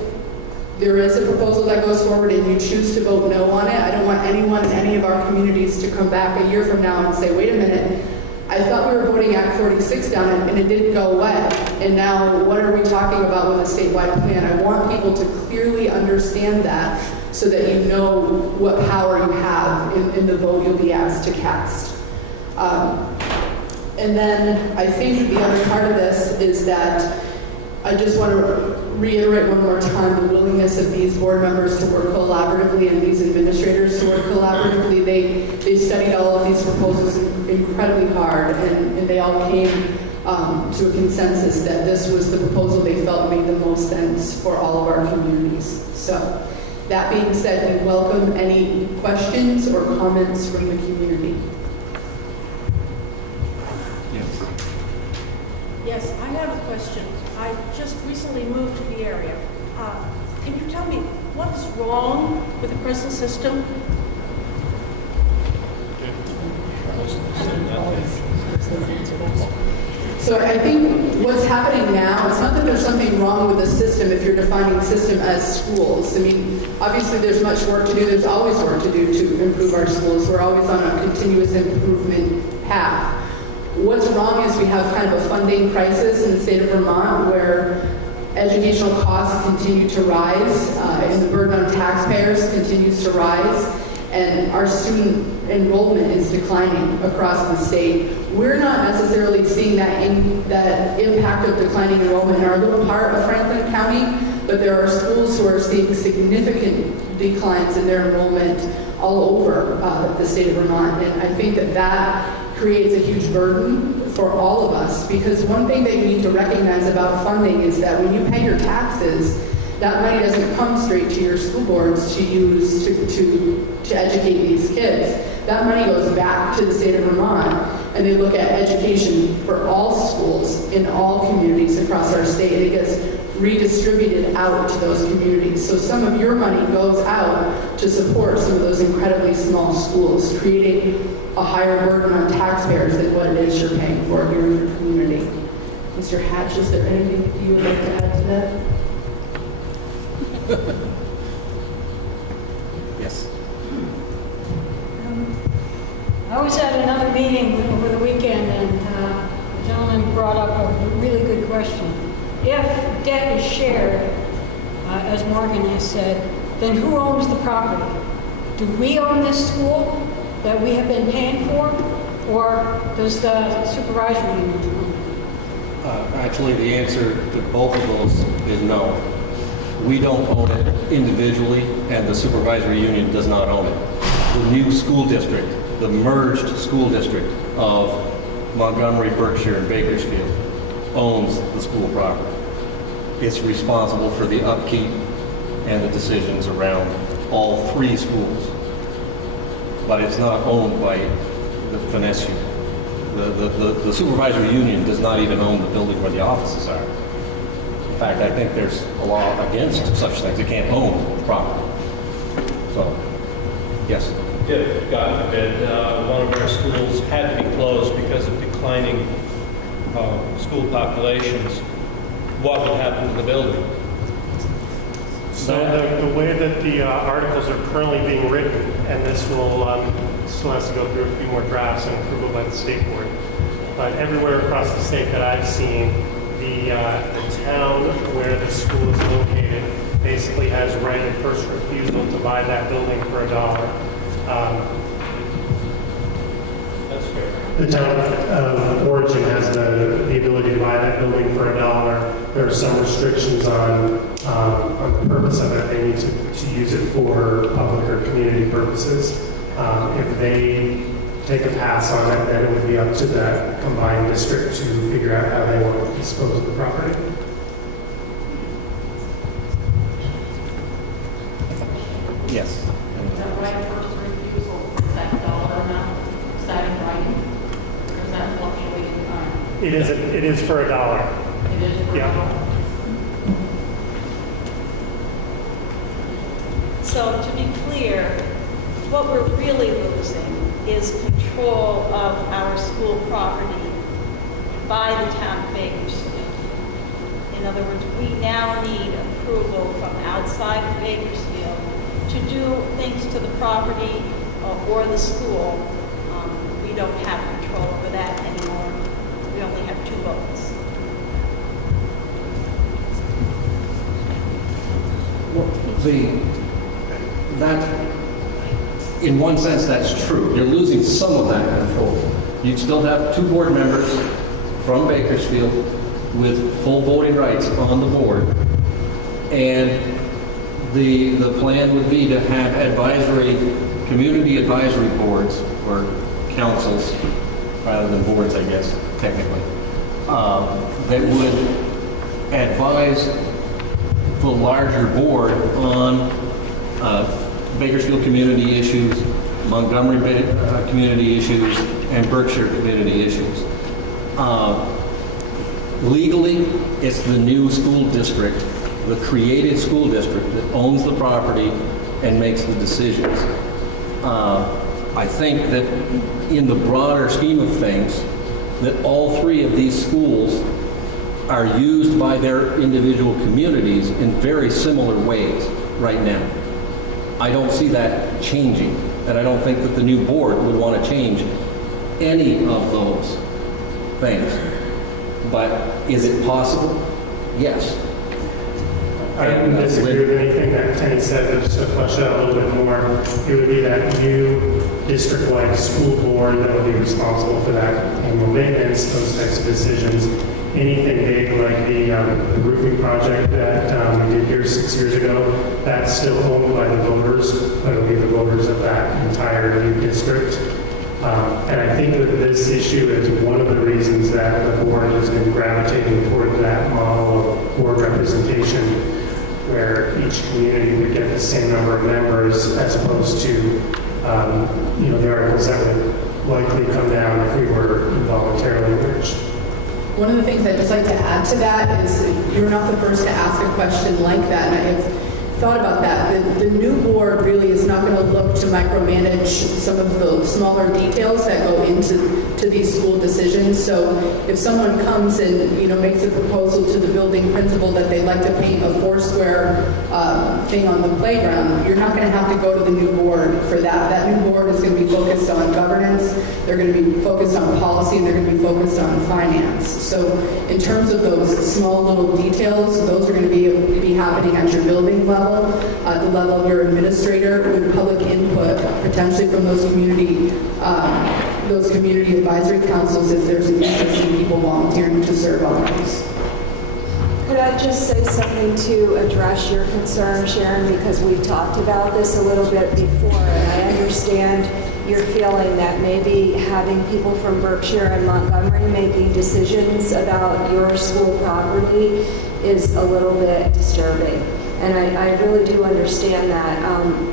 there is a proposal that goes forward and you choose to vote no on it, I don't want anyone in any of our communities to come back a year from now and say, wait a minute, I thought we were voting Act 46 down and it didn't go away. And now what are we talking about with a statewide plan? I want people to clearly understand that so that you know what power you have in the vote you'll be asked to cast. And then I think the other part of this is that I just want to reiterate one more time the willingness of these board members to work collaboratively and these administrators to work collaboratively. They studied all of these proposals incredibly hard, and they all came to a consensus that this was the proposal they felt made the most sense for all of our communities. So that being said, we welcome any questions or comments from the community. Yes, I have a question. I just recently moved to the area. Can you tell me what is wrong with the present system? So I think what's happening now, it's not that there's something wrong with the system if you're defining system as schools. I mean, obviously there's much work to do. There's always work to do to improve our schools. We're always on a continuous improvement path. What's wrong is we have kind of a funding crisis in the state of Vermont where educational costs continue to rise and the burden on taxpayers continues to rise, and our student enrollment is declining across the state. We're not necessarily seeing that impact of declining enrollment in our little part of Franklin County, but there are schools who are seeing significant declines in their enrollment all over the state of Vermont, and I think that creates a huge burden for all of us, because one thing that you need to recognize about funding is that when you pay your taxes, that money doesn't come straight to your school boards to use to educate these kids. That money goes back to the state of Vermont, and they look at education for all schools in all communities across our state, and it gets redistributed out to those communities. So some of your money goes out to support some of those incredibly small schools, creating a higher burden on taxpayers than what it is you're paying for here in your community. Mr. Hatch, is there anything that you would like to add to that? Yes. I was at another meeting over the weekend, and the gentleman brought up a really good question. If debt is shared, as Morgan has said, then who owns the property? Do we own this school that we have been paying for, or does the supervisory union own it? Actually, the answer to both of those is no. We don't own it individually, and the supervisory union does not own it. The new school district, the merged school district of Montgomery, Berkshire, and Bakersfield owns the school property. It's responsible for the upkeep and the decisions around all three schools. But it's not owned by the FNESU. The supervisory union does not even own the building where the offices are. In fact, I think there's a law against such things. It can't own property. So, yes. If, God forbid, one of our schools had to be closed because of declining school populations, what would happen to the building? So the way that the articles are currently being written, and this will still has to go through a few more drafts and approval by the state board, but everywhere across the state that I've seen, the town where the school is located basically has right of first refusal to buy that building for $1. That's fair. The town of origin has the ability to buy that building for $1. There are some restrictions on the purpose of it. They need to use it for public or community purposes. If they take a pass on it, then it would be up to that combined district to figure out how they want to dispose of the property. Yes. Is that right, first refusal, is that dollar amount, is that in writing? Or is that fluctuating in time? It is for $1. It is for Yeah. So to be clear, what we're really losing is control of our school property by the town of Bakersfield. In other words, we now need approval from outside of Bakersfield to do things to the property or the school. We don't have control over that anymore. We only have 2 votes. In one sense, that's true. You're losing some of that control. You'd still have 2 board members from Bakersfield with full voting rights on the board, and the plan would be to have community advisory boards, or councils, rather than boards, I guess, technically, that would advise the larger board on Bakersfield community issues, Montgomery community issues, and Berkshire community issues. Legally, it's the new school district the created school district that owns the property and makes the decisions. I think that in the broader scheme of things, that all three of these schools are used by their individual communities in very similar ways right now. I don't see that changing, and I don't think that the new board would want to change any of those things. But is it possible? Yes. I don't disagree with anything that Tenny said, but just to flesh out a little bit more, it would be that new district-wide school board that would be responsible for that annual maintenance, those types of decisions. Anything big like the roofing project that we did here 6 years ago, that's still owned by the voters, but it'll be the voters of that entire new district. And I think that this issue is one of the reasons that the board has been gravitating toward that model of board representation, where each community would get the same number of members, as opposed to the articles that would likely come down if we were involuntarily merged. One of the things I'd just like to add to that is you're not the first to ask a question like that, and I have thought about that. The new board really is not going to look to micromanage some of the smaller details that go into these school decisions. So if someone comes and makes a proposal to the building principal that they'd like to paint a four-square thing on the playground, you're not going to have to go to the new board for that. That new board is going to be focused on governance, they're going to be focused on policy, and they're going to be focused on finance. So in terms of those small little details, those are going to be happening at your building level, at the level of your administrator, with public input potentially from those community advisory councils if there's an interest in people volunteering to serve on those. Could I just say something to address your concern, Sharon, because we've talked about this a little bit before, and I understand your feeling that maybe having people from Berkshire and Montgomery making decisions about your school property is a little bit disturbing. And I really do understand that.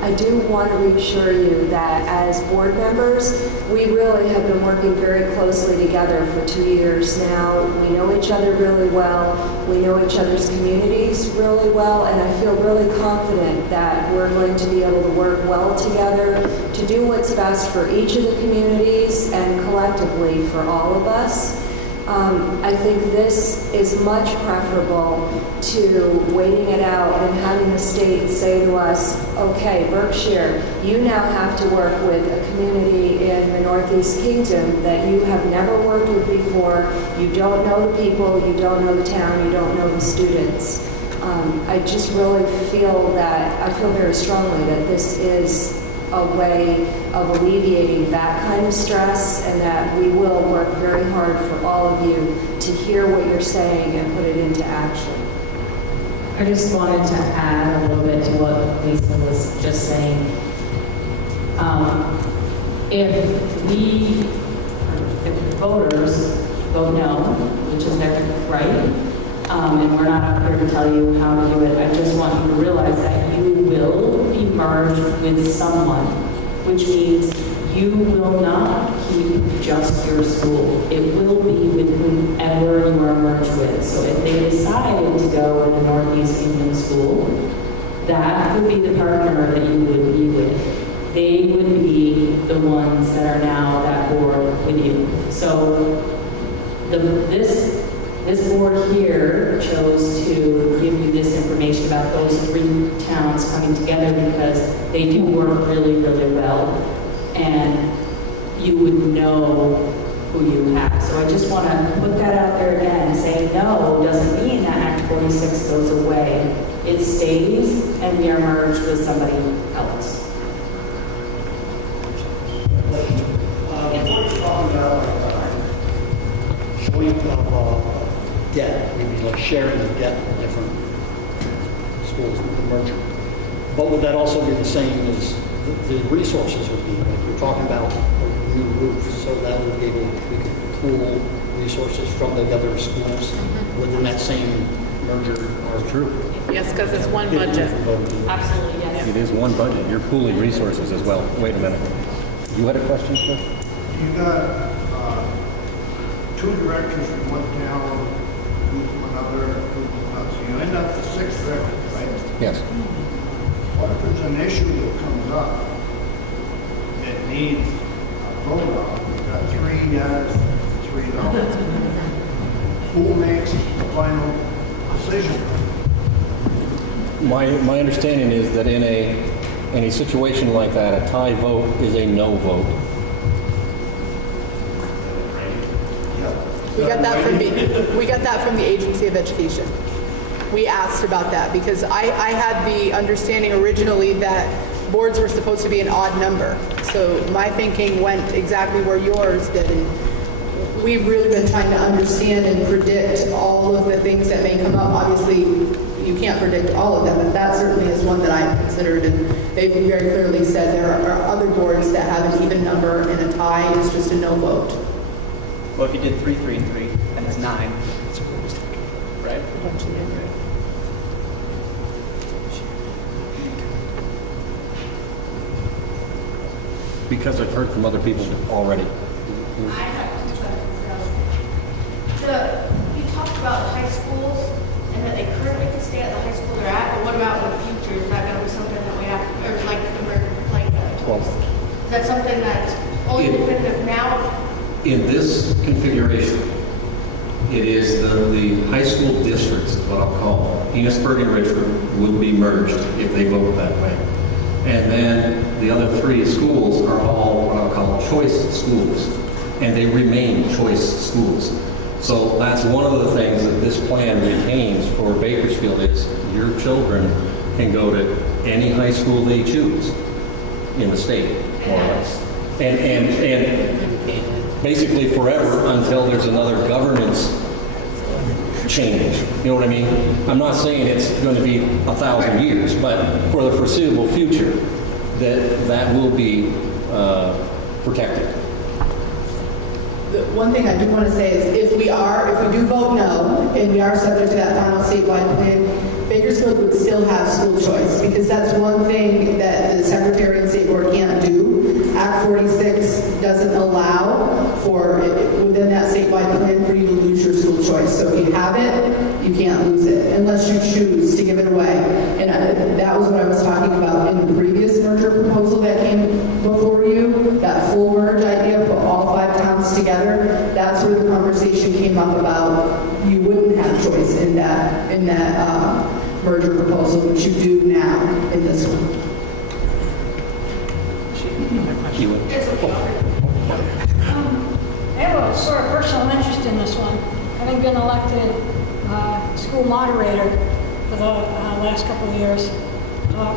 I do want to reassure you that as board members, we really have been working very closely together for 2 years now. We know each other really well. We know each other's communities really well, and I feel really confident that we're going to be able to work well together to do what's best for each of the communities and collectively for all of us. I think this is much preferable to waiting it out and having the state say to us, okay, Berkshire, you now have to work with a community in the Northeast Kingdom that you have never worked with before. You don't know the people, you don't know the town, you don't know the students. I just really feel very strongly that this is a way of alleviating that kind of stress, and that we will work very hard for all of you to hear what you're saying and put it into action. I just wanted to add a little bit to what Lisa was just saying. If the voters vote no, which is their right, and we're not up here to tell you how to do it, I just want you to realize that you will be merged with someone, which means you will not keep just your school. It will be with whomever you are merged with. So if they decided to go with the Northeast Indian School, that would be the partner that you would be with. They would be the ones that are now that board with you. So this board here chose to give you this information about those three towns coming together because they do work really, really well, and you would know who you have. So I just want to put that out there again. Saying no doesn't mean that Act 46 goes away. It stays, and we are merged with somebody else. Before you talk about debt, maybe like sharing the debt with different schools with the merger. But would that also be the same as the resources would be? Like you're talking about a new roof, so that would be able, we could pool resources from the other schools within that same merger or true. Yes, because it's one budget. Absolutely, yes. It is one budget. You're pooling resources as well. Wait a minute. You had a question, sir? You got two directors from one town, who's from another, who's not, so you you end up with 6 veterans, right? Yes. What if there's an issue that comes up that needs a vote on? We've got 3 yeses, 3 noes. Who makes the final decision? My understanding is that in a situation like that, a tie vote is a no vote. We got that from the Agency of Education. We asked about that because I had the understanding originally that boards were supposed to be an odd number. So my thinking went exactly where yours did. And we've really been trying to understand and predict all of the things that may come up. Obviously, you can't predict all of them, but that certainly is one that I considered. And they've very clearly said there are other boards that have an even number and a tie is just a no vote. Well, if you did 3, 3, and 3, and it's 9, right? Because I've heard from other people already. I have 2 questions. You talked about high schools and that they currently can stay at the high school they're at, but what about in the future? Is that going to be something that we have, or is that something that's only dependent now? In this configuration, it is the high school districts, is what I'll call them. Enosburg and Richford would be merged if they vote that way. And then the other 3 schools are all what I'll call choice schools. And they remain choice schools. So that's one of the things that this plan retains for Bakersfield is your children can go to any high school they choose in the state, more or less. And basically forever until there's another governance change. You know what I mean? I'm not saying it's going to be 1,000 years, but for the foreseeable future, that will be protected. The one thing I do want to say is if we do vote no, and we are subject to that final statewide plan, Bakersfield would still have school choice because that's one thing that the Secretary and State Board can't do. Act 46 doesn't allow for, within that statewide plan, for you to lose your school choice. So if you have it, you can't lose it unless you choose to give it away. And that was what I was talking about in the previous merger proposal that came before you, that full merge idea, put all 5 towns together. That's where the conversation came up about you wouldn't have choice in that merger proposal, which you do now in this one. I have a sort of personal interest in this one. Having been elected school moderator for the last couple of years,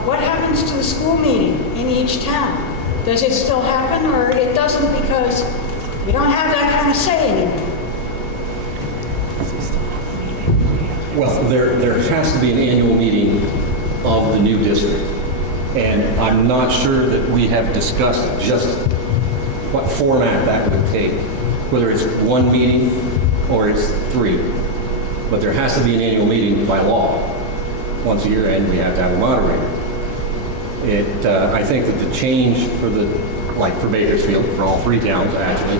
what happens to the school meeting in each town? Does it still happen or it doesn't because we don't have that kind of say anymore? Well, there has to be an annual meeting of the new district. And I'm not sure that we have discussed just what format that would take, whether it's 1 meeting or it's 3. But there has to be an annual meeting by law. Once a year, and we have to have a moderator. I think that the change for Bakersfield, for all 3 towns actually,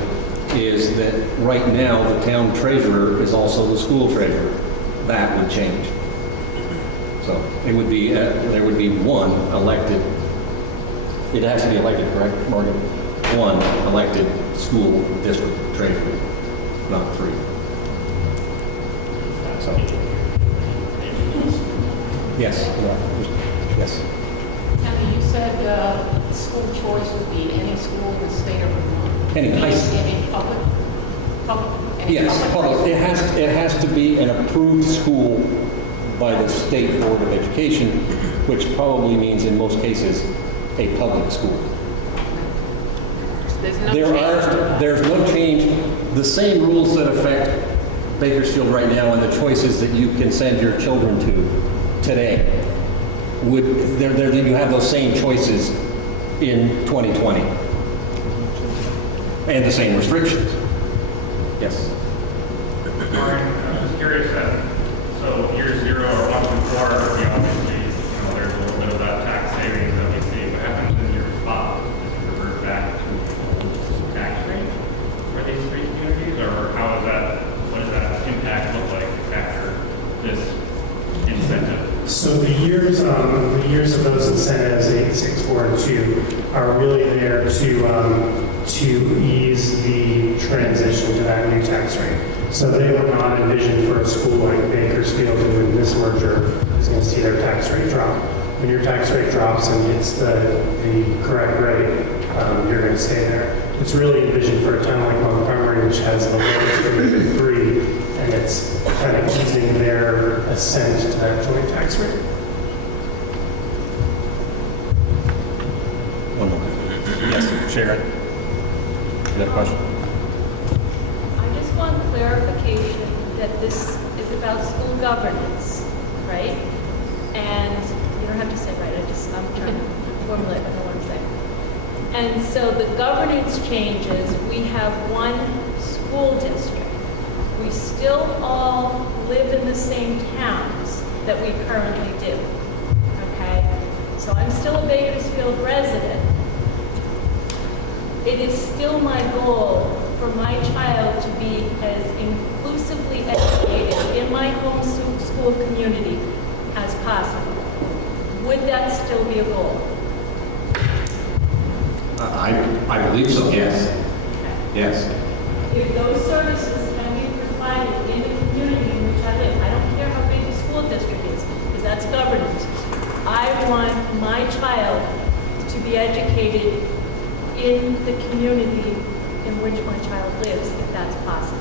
is that right now the town treasurer is also the school treasurer. That would change. So it would be there would be 1 elected. It has to be elected, correct, Morgan? 1 elected school district treasurer, not 3. So yes, yes. Tammy, you said school choice would be any school in the state of Vermont. Any high school. Any public. Yes, public. It has to be an approved school by the State Board of Education, which probably means in most cases a public school. There's no change. The same rules that affect Bakersfield right now and the choices that you can send your children to today you have those same choices in 2020 and the same restrictions. Yes. Martin, I was curious so year 0 or 1 through 4, obviously, there's a little bit of that tax savings that we see. What happens in year 5? Does it revert back to tax rate for these 3 communities, or what does that impact look like after this there to ease the transition to that new tax rate. So they were not envisioned for a school like Bakersfield who in this merger is going to see their tax rate drop. When your tax rate drops and hits the correct rate, you're going to stay there. It's really envisioned for a town like Montgomery, which has the lowest rate of 3, and it's kind of easing their ascent to that joint tax rate. One more. Yes, Sharon. You got a question? I just want clarification that this is about school governance, right? And you don't have to say right, I'm trying to formulate what I want to say. And so the governance changes, we have one school district. We still all live in the same towns that we currently do, okay? So I'm still a Bakersfield resident. It is still my goal for my child to be as inclusively educated in my home school community as possible. Would that still be a goal? I believe so, yes. Yes. If those services can be provided in the community in which I live, I don't care how big the school district is, because that's governance. I want my child to be educated in the community in which my child lives, if that's possible.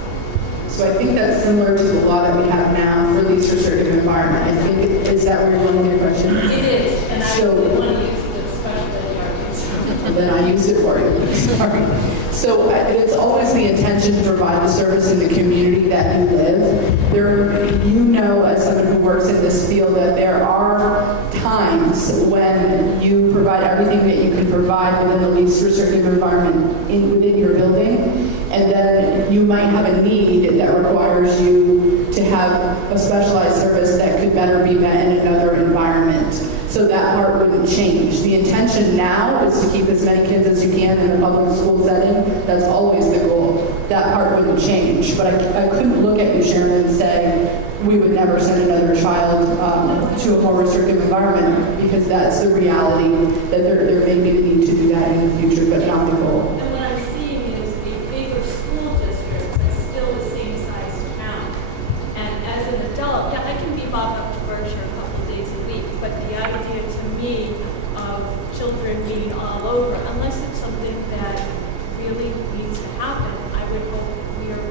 So I think that's similar to the law that we have now for least restrictive environment. I think, is that where you're going with your question? It is, and So, I really want to use the special ed. then I used it for you. Sorry. So it's always the intention to provide the service in the community that you live. You know, as someone who works in this field, that there are times when you provide everything that you can provide within the least restrictive environment within your building, and then you might have a need that requires you to have a specialized service that could better be met in another environment. So that part wouldn't change. The intention now is to keep as many kids as you can in the public school setting. That's always the goal. That part wouldn't change. But I couldn't look at you, Sharon, and say, we would never send another child to a more restrictive environment, because that's the reality, that there may be the need to do that in the future, but not the goal. And what I'm seeing is a bigger school district that's still the same size town. And as an adult, yeah, I can be bopped up to Berkshire a couple of days a week, but the idea to me of children being all over, unless it's something that really needs to happen, I would hope we are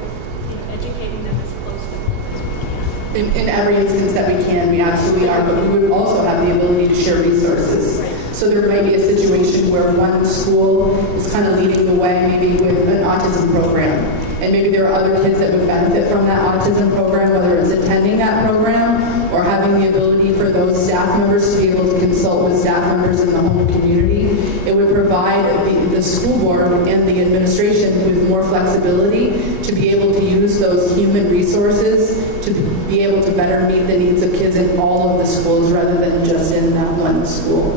educating them as close to home as we can. In every instance that we can, we absolutely are, but we would also have the ability to share resources. So there may be a situation where one school is kind of leading the way, maybe with an autism program. And maybe there are other kids that would benefit from that autism program, whether it's attending that program or having the ability for those staff members to be able to consult with staff members in the home community. It would provide the school board and the administration with more flexibility to be able to use those human resources to be able to better meet the needs of kids in all of the schools rather than just in that one school.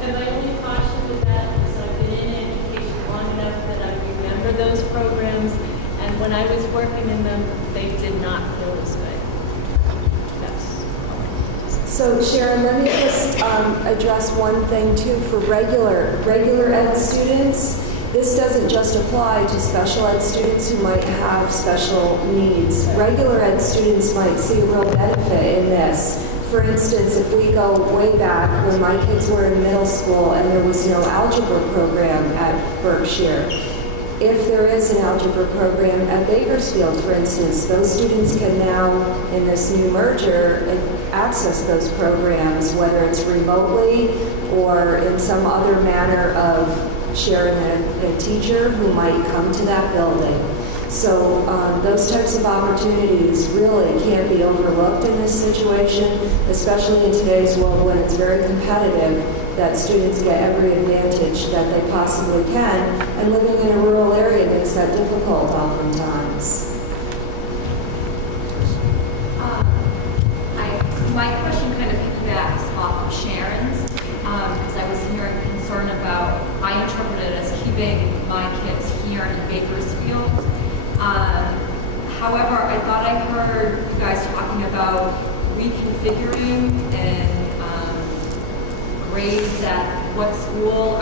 And my only caution with that is I've been in education long enough that I remember those programs, and when I was working in them, they did not feel this way. So Sharon, let me just address one thing too for regular ed students. This doesn't just apply to special ed students who might have special needs. Regular ed students might see a real benefit in this. For instance, if we go way back when my kids were in middle school and there was no algebra program at Berkshire, if there is an algebra program at Bakersfield, for instance, those students can now, in this new merger, access those programs, whether it's remotely or in some other manner of sharing a teacher who might come to that building. So those types of opportunities really can't be overlooked in this situation, especially in today's world when it's very competitive, that students get every advantage that they possibly can, and living in a rural area makes that difficult oftentimes. My question kind of piggybacks off of Sharon's, because I was hearing concern about, I interpret it as keeping my kids here in Bakersfield. However, I thought I heard you guys talking about reconfiguring and grades at what school,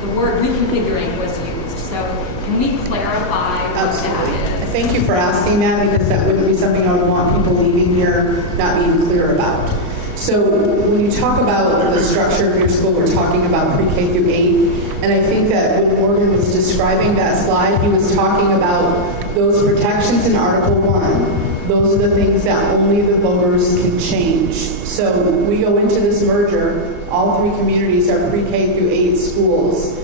the the word reconfiguring was used. So can we clarify what that is? Thank you for asking that, because that wouldn't be something I would want people leaving here not being clear about. So when you talk about the structure of your school, we're talking about pre-K through 8. And I think that when Morgan was describing that slide, he was talking about those protections in Article 1. Those are the things that only the voters can change. So when we go into this merger, all 3 communities are pre-K through 8 schools.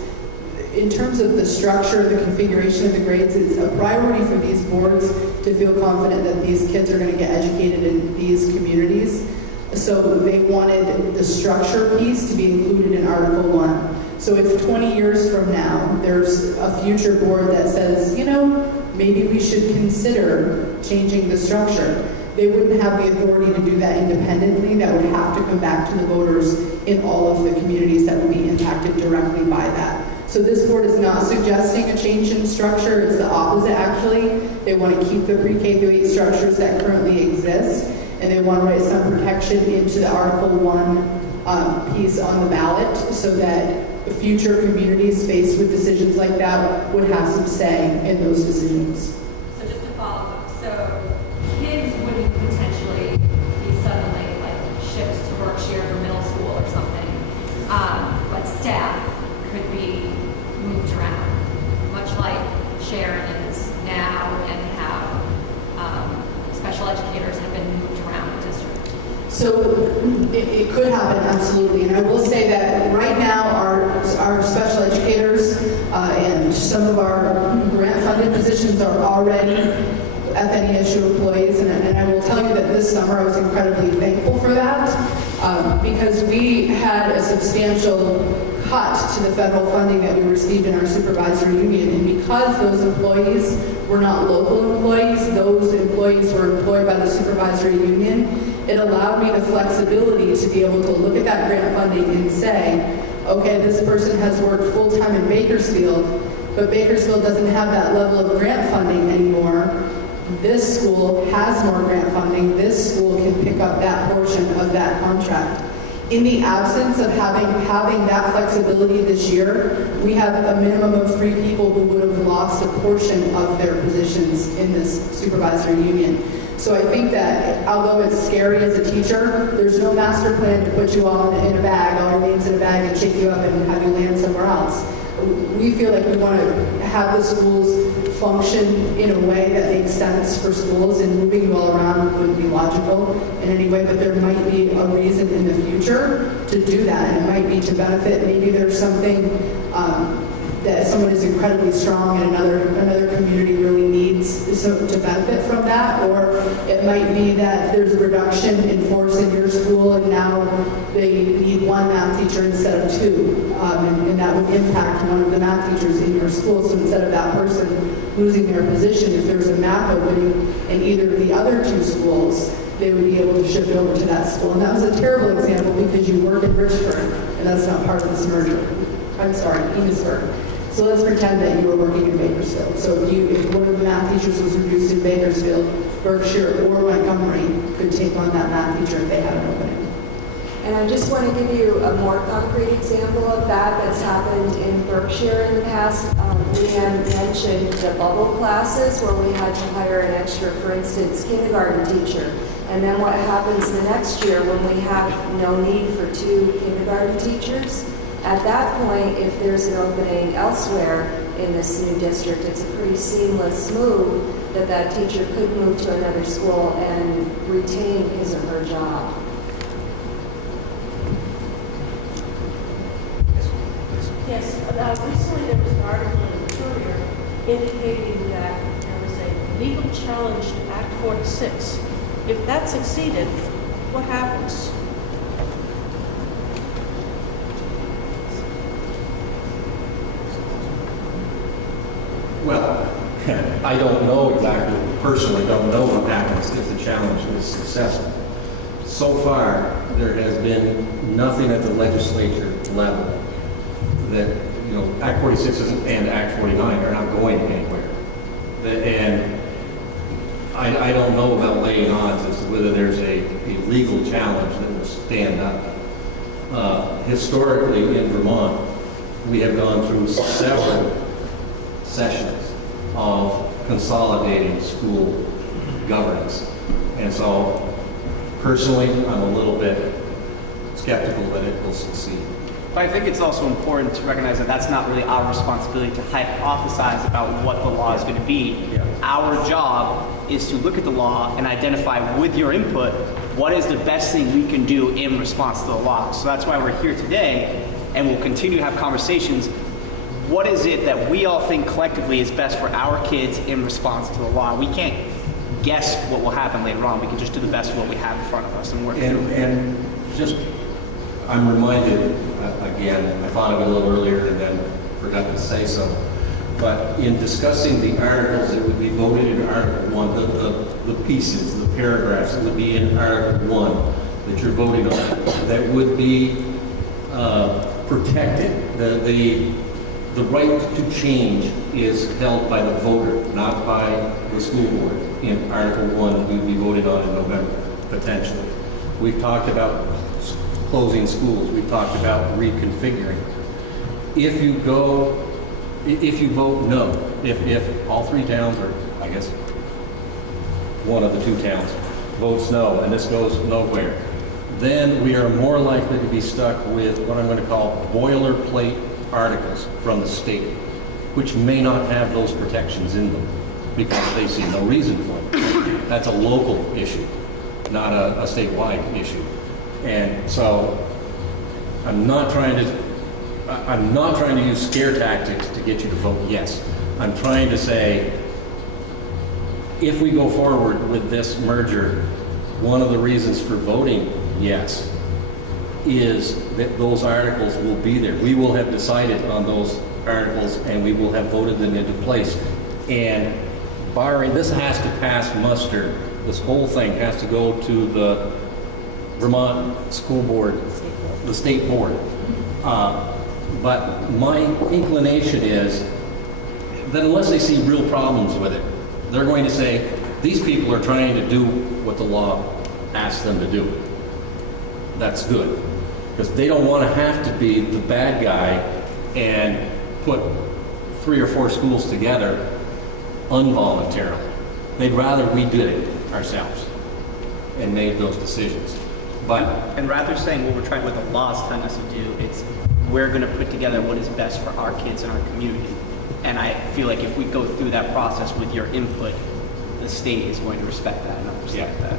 In terms of the structure, the configuration of the grades, it's a priority for these boards to feel confident that these kids are going to get educated in these communities. So they wanted the structure piece to be included in Article 1. So if 20 years from now, there's a future board that says, you know, maybe we should consider changing the structure, they wouldn't have the authority to do that independently. That would have to come back to the voters in all of the communities that would be impacted directly by that. So this board is not suggesting a change in structure. It's the opposite, actually. They want to keep the pre-K through 8 structures that currently exist, and they want to write some protection into the Article 1 piece on the ballot so that future communities faced with decisions like that would have some say in those decisions. So just to follow up, so kids wouldn't potentially be suddenly like shipped to Berkshire for middle school or something, but staff could be moved around, much like Sharon is now, and how special educators have been moved around the district. So it could happen, absolutely. And I will say that right now our special educators and some of our grant-funded positions are already FNESU employees. And I will tell you that this summer I was incredibly thankful for that because we had a substantial cut to the federal funding that we received in our supervisory union. And because those employees were not local employees, those employees were employed by the supervisory union, it allowed me the flexibility to be able to look at that grant funding and say, okay, this person has worked full-time in Bakersfield, but Bakersfield doesn't have that level of grant funding anymore. This school has more grant funding. This school can pick up that portion of that contract. In the absence of having that flexibility this year, we have a minimum of 3 people who would have lost a portion of their positions in this supervisory union. So I think that although it's scary as a teacher, there's no master plan to put you all in a bag, all your names in a bag, and shake you up and have you land somewhere else. We feel like we want to have the schools function in a way that makes sense for schools, and moving you all around wouldn't be logical in any way, but there might be a reason in the future to do that, and it might be to benefit. Maybe there's something that someone is incredibly strong and another community really needs to benefit from that, or it might be that there's a reduction in force in your school and now they need 1 math teacher instead of 2, and that would impact one of the math teachers in your school. So instead of that person losing their position, if there's a math opening in either of the other 2 schools, they would be able to shift over to that school. And that was a terrible example because you work in Richford, and that's not part of this merger. I'm sorry, Enosburg. So let's pretend that you were working in Bakersfield. So if one of the math teachers was reduced in Bakersfield, Berkshire or Montgomery could take on that math teacher if they had an opening. And I just want to give you a more concrete example of that that's happened in Berkshire in the past. Leanne mentioned the bubble classes where we had to hire an extra, for instance, kindergarten teacher. And then what happens the next year when we have no need for 2 kindergarten teachers? At that point, if there's an opening elsewhere in this new district, it's a pretty seamless move that teacher could move to another school and retain his or her job. Yes, recently there was an article in the Courier indicating that there was a legal challenge to Act 46. If that succeeded, what happens? Well, I don't know exactly, personally don't know what happens if the challenge is successful. So far, there has been nothing at the legislature level that, you know, Act 46 and Act 49 are not going anywhere. And I don't know about laying odds as to whether there's a legal challenge that will stand up. Historically in Vermont, we have gone through several sessions of consolidating school governance. And so, personally, I'm a little bit skeptical that it will succeed. But I think it's also important to recognize that that's not really our responsibility to hypothesize about what the law is going to be. Yeah. Our job is to look at the law and identify with your input what is the best thing we can do in response to the law. So that's why we're here today, and we'll continue to have conversations. What is it that we all think collectively is best for our kids in response to the law? We can't guess what will happen later on. We can just do the best of what we have in front of us and work through it. And just, I'm reminded, again, I thought of it a little earlier and then forgot to say so, but in discussing the articles that would be voted in Article 1, the pieces, the paragraphs that would be in Article 1 that you're voting on, that would be protected. The right to change is held by the voter, not by the school board in Article 1 that we would be voting on in November, potentially. We've talked about closing schools. We've talked about reconfiguring. If you vote no, if all three towns, or I guess one of the two towns, votes no, and this goes nowhere, then we are more likely to be stuck with what I'm going to call boilerplate articles from the state, which may not have those protections in them because they see no reason for them. That's a local issue, not a statewide issue. And so I'm not trying to use scare tactics to get you to vote yes. I'm trying to say, if we go forward with this merger, one of the reasons for voting yes is that those articles will be there. We will have decided on those articles and we will have voted them into place. And barring, this has to pass muster. This whole thing has to go to the Vermont School Board, the state board. But my inclination is that unless they see real problems with it, they're going to say, these people are trying to do what the law asks them to do. That's good. Because they don't want to have to be the bad guy and put 3 or 4 schools together involuntarily. They'd rather we did it ourselves and made those decisions. And rather saying what the law is telling us to do, it's we're going to put together what is best for our kids and our community. And I feel like if we go through that process with your input, the state is going to respect that and understand that.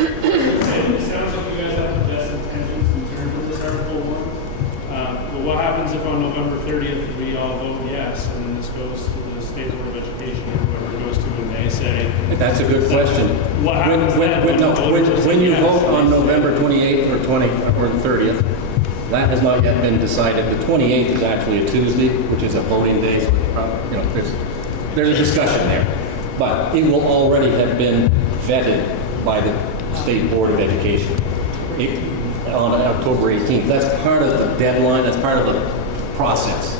It sounds like you guys have the best intentions in terms of this Article 1. But what happens if on November 30th we all vote yes, and then this goes to the State Board of Education, or whoever it goes to, and they say... That's a good question. What happens when you vote on November 28th or the 30th, that has not yet been decided. The 28th is actually a Tuesday, which is a voting day. There's a discussion there. But it will already have been vetted by the State Board of Education on October 18th. That's part of the deadline. That's part of the process.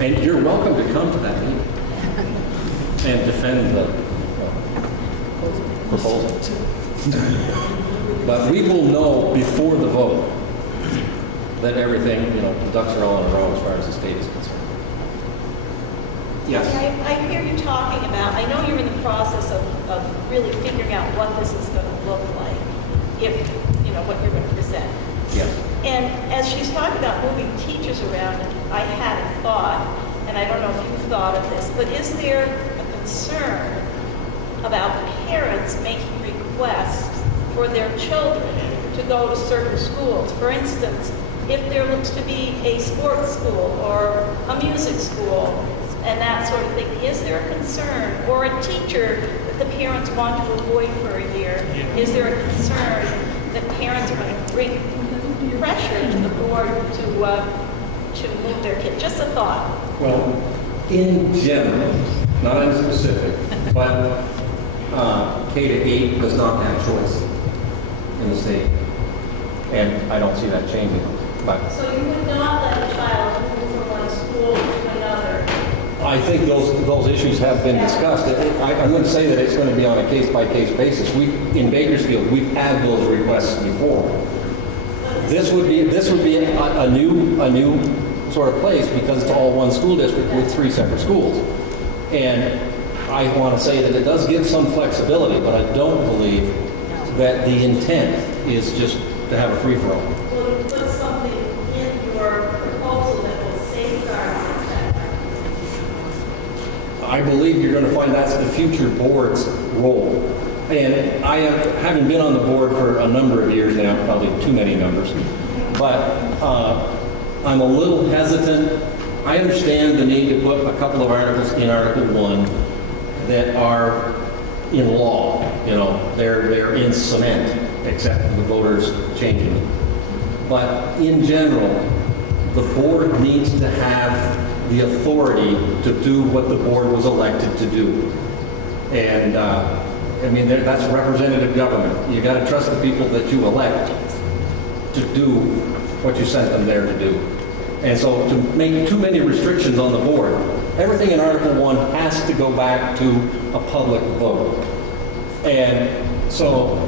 And you're welcome to come to that meeting and defend the proposal. But we will know before the vote that everything, the ducks are all in a row as far as the state is concerned. Yes. I hear you talking about, I know you're in the process of really figuring out what this is going to look like, what you're going to present. Yes. And as she's talking about moving teachers around, I had a thought, and I don't know if you've thought of this, but is there a concern about parents making requests for their children to go to certain schools? For instance, if there looks to be a sports school or a music school and that sort of thing, is there a concern? Or a teacher that the parents want to avoid for a year, is there a concern that parents are going to bring pressure to the board to move their kid? Just a thought. Well, in general, not in specific, but K to 8 does not have choice in the state. And I don't see that changing. But So you would not let a child move from one school to another? I think those issues have been discussed. I'm going to say that it's going to be on a case-by-case basis. In Bakersfield, we've had those requests before. This would be a new sort of place because it's all one school district with 3 separate schools. And I want to say that it does give some flexibility, but I don't believe that the intent is just to have a free-for-all. Will you put something in your proposal that will safeguard that? I believe you're going to find that's the future board's role. And I haven't been on the board for a number of years now, probably too many numbers, but I'm a little hesitant. I understand the need to put a couple of articles in Article 1 that are in law, you know, they're in cement, except for the voters changing them. But in general, the board needs to have the authority to do what the board was elected to do. And I mean, that's representative government. You got to trust the people that you elect to do what you sent them there to do. And so to make too many restrictions on the board, everything in Article 1 has to go back to a public vote. And so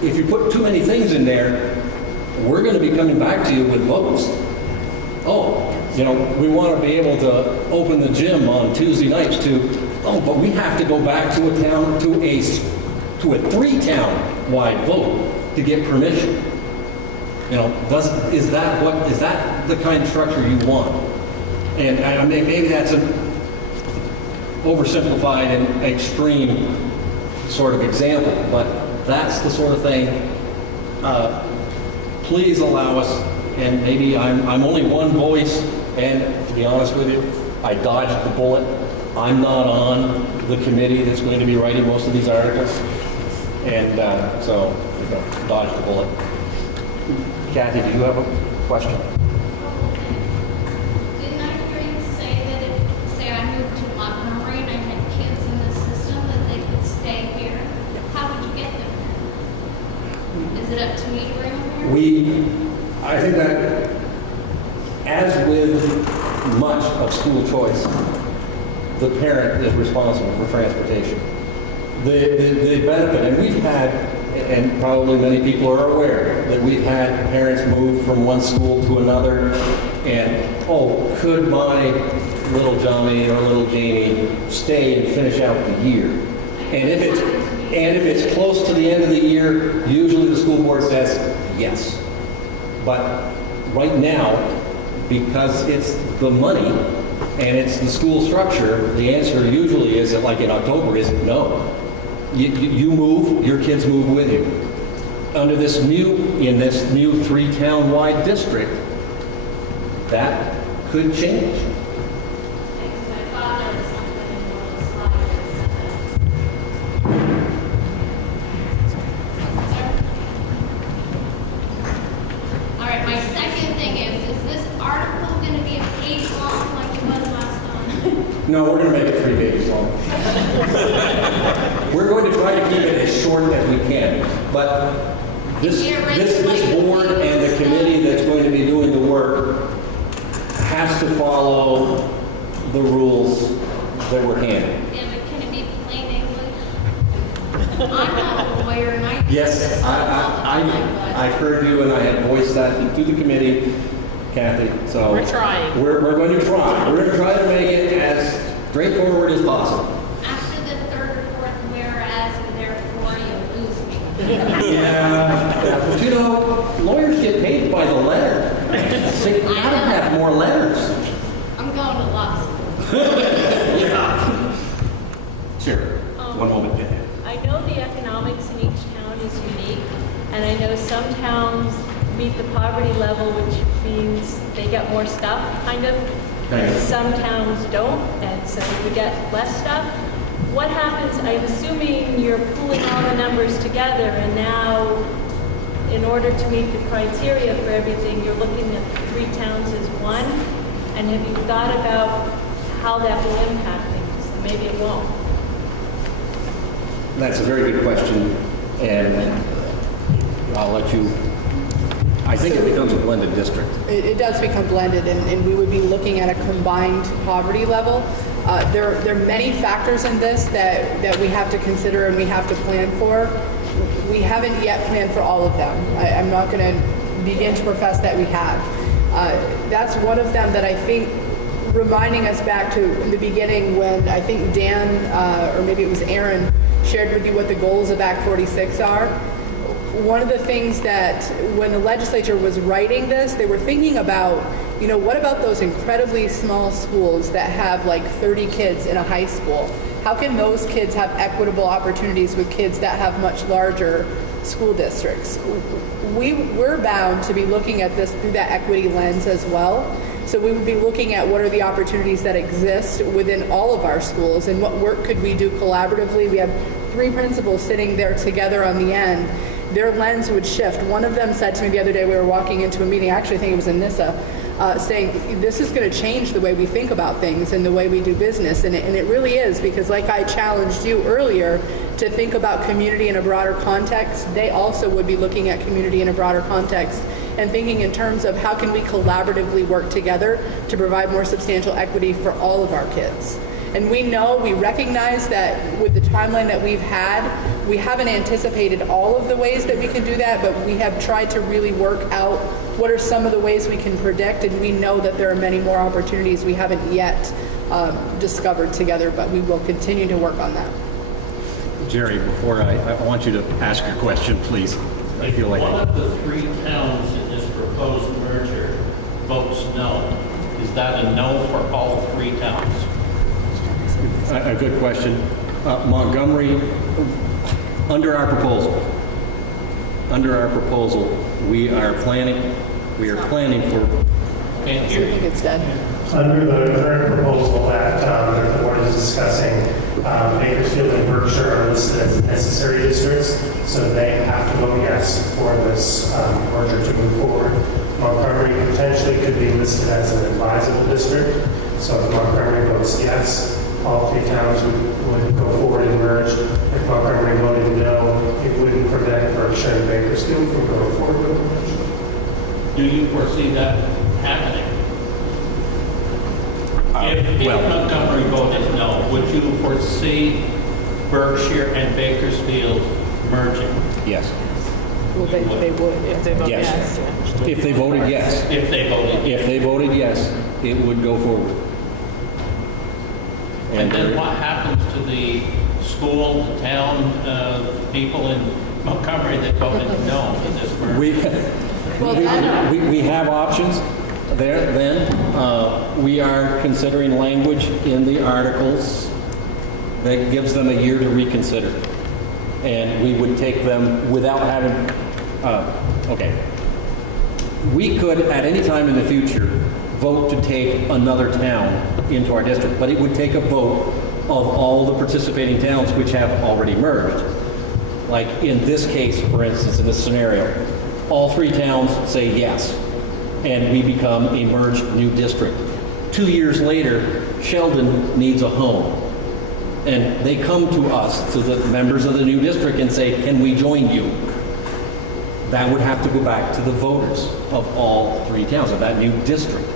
if you put too many things in there, we're going to be coming back to you with votes. Oh, you know, we want to be able to open the gym on Tuesday nights but we have to go back to a 3-town-wide vote to get permission. You know, is that the kind of structure you want? And I mean, maybe that's an oversimplified and extreme sort of example, but that's the sort of thing. Please allow us, and maybe I'm only one voice, and to be honest with you, I dodged the bullet. I'm not on the committee that's going to be writing most of these articles, and so dodged the bullet. Kathy, do you have a question? Didn't I hear you say that if, say I moved to Montgomery and I had kids in the system, that they could stay here? How would you get them here? Is it up to me to bring them here? I think that, as with much of school choice, the parent is responsible for transportation. The benefit, and we've had, and probably many people are aware, that we've had parents move from one school to another, and, could my little Johnny or little Jamie stay and finish out the year? And if it's close to the end of the year, usually the school board says yes. But right now, because it's the money and it's the school structure, the answer usually is, like in October, is no. You move, your kids move with you. In this new 3-town-wide district, that could change. All right, my second thing is this article going to be a page long like it was last time? No, we're going to make it 3 pages long. We're going to try to keep it as short as we can. But this board and the committee that's going to be doing the work has to follow the rules that were handed. Yeah, but can it be plain English? I'm not a lawyer and I... Yes, I've heard you, and I had voiced that to the committee, Kathy. So We're trying. We're going to try. We're going to try to make it as straightforward as possible. After the third or fourth whereas and therefore you lose me. Yeah, but you know, lawyers get paid by the letter. They gotta have more letters. I'm going to law school. Yeah. Sure. One moment. I know the economics in each town is unique, and I know some towns meet the poverty level, which means they get more stuff, kind of. Thanks. Some towns don't, and so we get less stuff. What happens, I'm assuming you're pooling all the numbers together, and now, in order to meet the criteria for everything, you're looking at 3 towns as one, and have you thought about how that will impact things? Maybe it won't. That's a very good question, and I'll let you. I think it becomes a blended district. It does become blended, and we would be looking at a combined poverty level. There are many factors in this that we have to consider and we have to plan for. We haven't yet planned for all of them. I'm not going to begin to profess that we have. That's one of them that I think, reminding us back to the beginning when I think Dan, or maybe it was Aaron, shared with you what the goals of Act 46 are. One of the things that when the legislature was writing this, they were thinking about, what about those incredibly small schools that have like 30 kids in a high school? How can those kids have equitable opportunities with kids that have much larger school districts? We're bound to be looking at this through that equity lens as well. So we would be looking at what are the opportunities that exist within all of our schools and what work could we do collaboratively. We have 3 principals sitting there together on the end. Their lens would shift. One of them said to me the other day, we were walking into a meeting, actually I think it was in NISA, saying this is going to change the way we think about things and the way we do business. And it really is, because like I challenged you earlier to think about community in a broader context, they also would be looking at community in a broader context and thinking in terms of how can we collaboratively work together to provide more substantial equity for all of our kids. And we recognize that with the timeline that we've had, we haven't anticipated all of the ways that we can do that, but we have tried to really work out what are some of the ways we can predict, and we know that there are many more opportunities we haven't yet discovered together, but we will continue to work on that. Jerry, before I want you to ask your question, please. I feel like one of the 3 towns in this proposed merger votes no, is that a no for all 3 towns? A good question. Montgomery, under our proposal, we are planning for. I think it's dead. Under the current proposal that the board is discussing, Bakersfield and Berkshire are listed as necessary districts, so they have to vote yes for this merger to move forward. Montgomery potentially could be listed as an advisable district, so if Montgomery votes yes, all 3 towns would go forward and merge. If Montgomery voted no, it wouldn't prevent Berkshire and Bakersfield from going forward with the merger. Do you foresee that happening? If Montgomery voted no, would you foresee Berkshire and Bakersfield merging? Yes. Well, they would if they voted yes. If they voted yes. If they voted yes. If they voted yes, it would go forward. And then what happens to the school, the town, people in Montgomery that voted no in this merger? We have options there. Then we are considering language in the articles that gives them a year to reconsider, and we would take them without having. We could at any time in the future vote to take another town into our district, but it would take a vote of all the participating towns which have already merged. Like in this case, for instance, in this scenario, all 3 towns say yes, and we become a merged new district. 2 years later, Sheldon needs a home, and they come to us, to the members of the new district, and say, can we join you? That would have to go back to the voters of all 3 towns of that new district.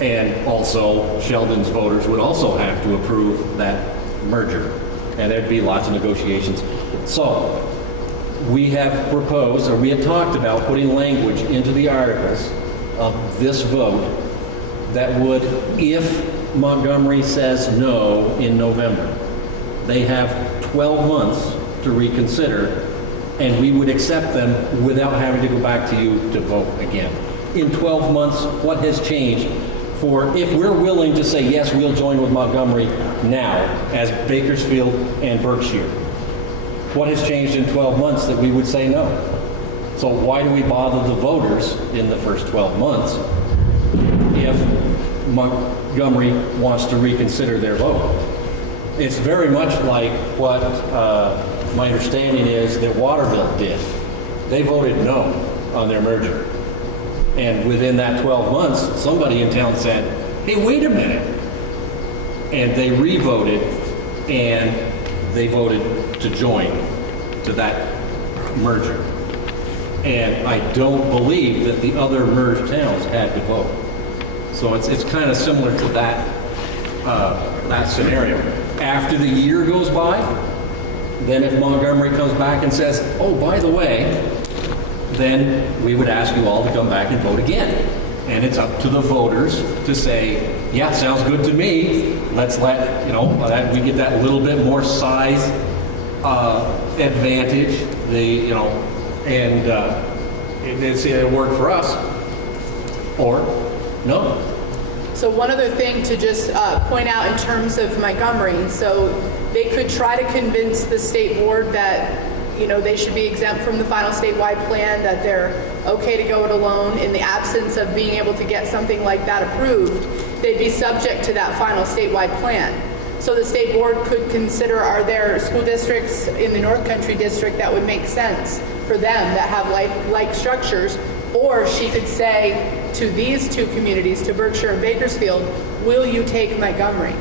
And also, Sheldon's voters would also have to approve that merger. And there'd be lots of negotiations. So, we have proposed, or we have talked about putting language into the articles of this vote that would, if Montgomery says no in November, they have 12 months to reconsider, and we would accept them without having to go back to you to vote again. In 12 months, what has changed? For if we're willing to say, yes, we'll join with Montgomery now as Bakersfield and Berkshire, what has changed in 12 months that we would say no? So why do we bother the voters in the first 12 months if Montgomery wants to reconsider their vote? It's very much like what my understanding is that Waterville did. They voted no on their merger. And within that 12 months, somebody in town said, hey, wait a minute. And they re-voted, and they voted to join to that merger. And I don't believe that the other merged towns had to vote. So it's kind of similar to that, that scenario. After the year goes by, then if Montgomery comes back and says, oh, by the way, then we would ask you all to come back and vote again. And it's up to the voters to say, yeah, sounds good to me. Let's let, we get that little bit more size advantage, and it'll work for us. Or, no. So one other thing to just point out in terms of Montgomery, so they could try to convince the state board that they should be exempt from the final statewide plan, that they're okay to go it alone. In the absence of being able to get something like that approved, they'd be subject to that final statewide plan. So the state board could consider, are there school districts in the North Country district that would make sense for them that have like structures? Or she could say to these two communities, to Berkshire and Bakersfield, will you take Montgomery?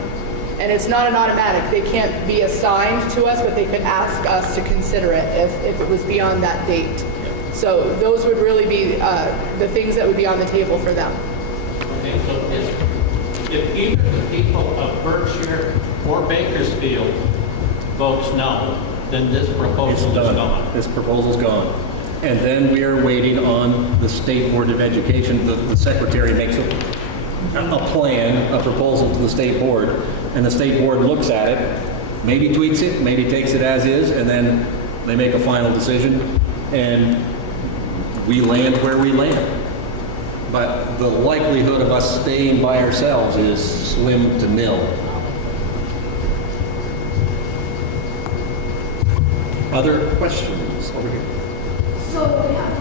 And it's not an automatic. They can't be assigned to us, but they could ask us to consider it if it was beyond that date. So those would really be the things that would be on the table for them. Okay, so if either the people of Berkshire or Bakersfield votes no, then this proposal is gone. This proposal's gone. And then we are waiting on the State Board of Education. The secretary makes a plan, a proposal to the state board, and the state board looks at it, maybe tweaks it, maybe takes it as is, and then they make a final decision, and we land where we land. But the likelihood of us staying by ourselves is slim to nil. Other questions over here? So we have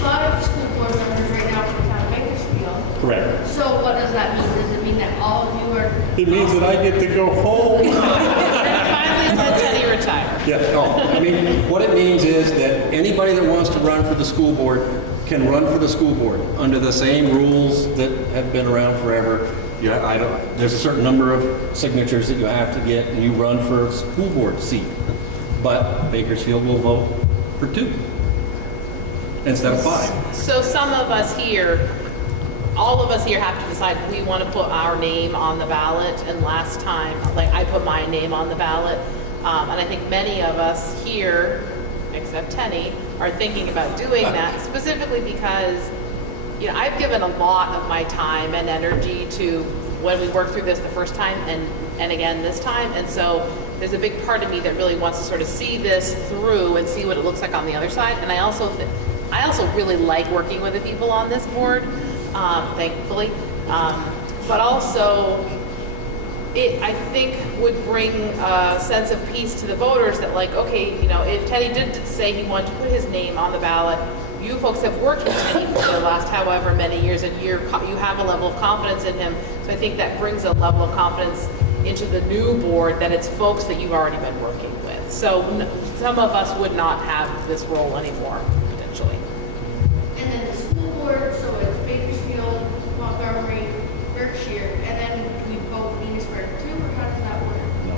5 school board members right now from town of Bakersfield. Correct. So what does that mean? Does it mean that all of you are? It means that I get to go home. Finally let Teddy retire. Yeah, no, I mean, what it means is that anybody that wants to run for the school board can run for the school board under the same rules that have been around forever. There's a certain number of signatures that you have to get, and you run for a school board seat. But Bakersfield will vote for 2 instead of 5. So some of us here, all of us here have to decide if we want to put our name on the ballot. And last time, I put my name on the ballot. And I think many of us here, except Tenny, are thinking about doing that specifically because, I've given a lot of my time and energy to when we worked through this the first time and again this time. And so there's a big part of me that really wants to sort of see this through and see what it looks like on the other side. And I also really like working with the people on this board, thankfully. But also, it, I think, would bring a sense of peace to the voters that, okay, if Teddy did say he wanted to put his name on the ballot, you folks have worked with Teddy for the last however many years, and you have a level of confidence in him. So I think that brings a level of confidence into the new board that it's folks that you've already been working with. So some of us would not have this role anymore, potentially. And then the school board, so it's Bakersfield, Montgomery, Berkshire, and then we vote Venusburg too, or how does that work? No.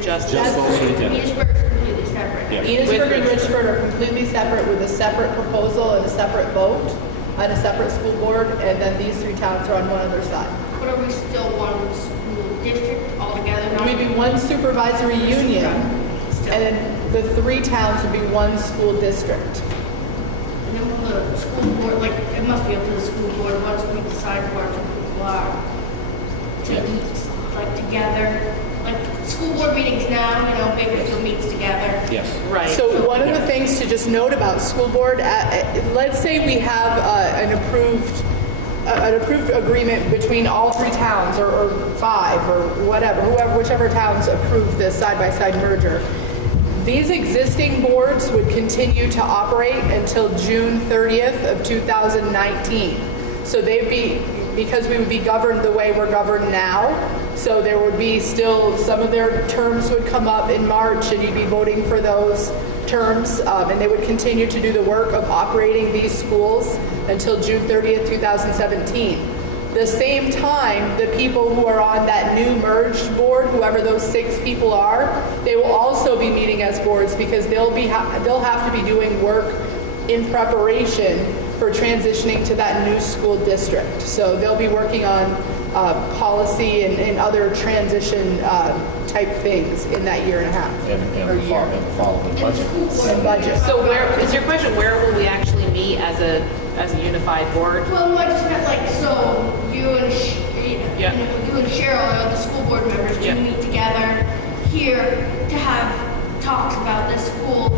Just those 3 towns. Venusburg is completely separate. Yeah. Venusburg and Richford are completely separate with a separate proposal and a separate vote on a separate school board, and then these 3 towns are on one other side. But are we still one school district altogether? We'd be one supervisory union, and then the 3 towns would be one school district. And then will the school board, it must be up to the school board once we decide where our people are to eat, together. School board meetings now, Bakersfield meets together. Yes. Right. So one of the things to just note about school board, let's say we have an approved agreement between all 3 towns or 5 or whatever, whichever towns approve this side-by-side merger. These existing boards would continue to operate until June 30th of 2019. So because we would be governed the way we're governed now, so there would be still, some of their terms would come up in March and you'd be voting for those terms, and they would continue to do the work of operating these schools until June 30th, 2017. The same time, the people who are on that new merged board, whoever those 6 people are, they will also be meeting as boards because they'll have to be doing work in preparation for transitioning to that new school district. So they'll be working on policy and other transition type things in that year and a half. And follow the budget. And budget. So is your question, where will we actually meet as a as a unified board? Well, no, I just meant like, so you and, you and Cheryl, the school board members, do meet together here to have talks about this school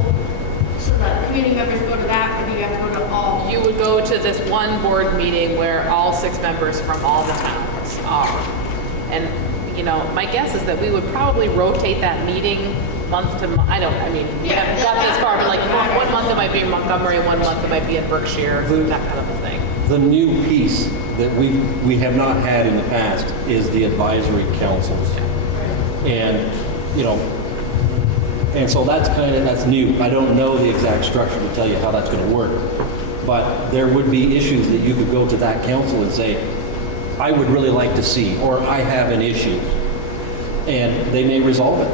so that community members go to that, or do you have to go to all? You would go to this one board meeting where all 6 members from all the towns are. And, you know, my guess is that we would probably rotate that meeting month to month. We haven't got this far, but like one month it might be in Montgomery, one month it might be in Berkshire, that kind of a thing. The new piece that we have not had in the past is the advisory councils. And, you know, and so that's new. I don't know the exact structure to tell you how that's going to work. But there would be issues that you could go to that council and say, I would really like to see, or I have an issue. And they may resolve it.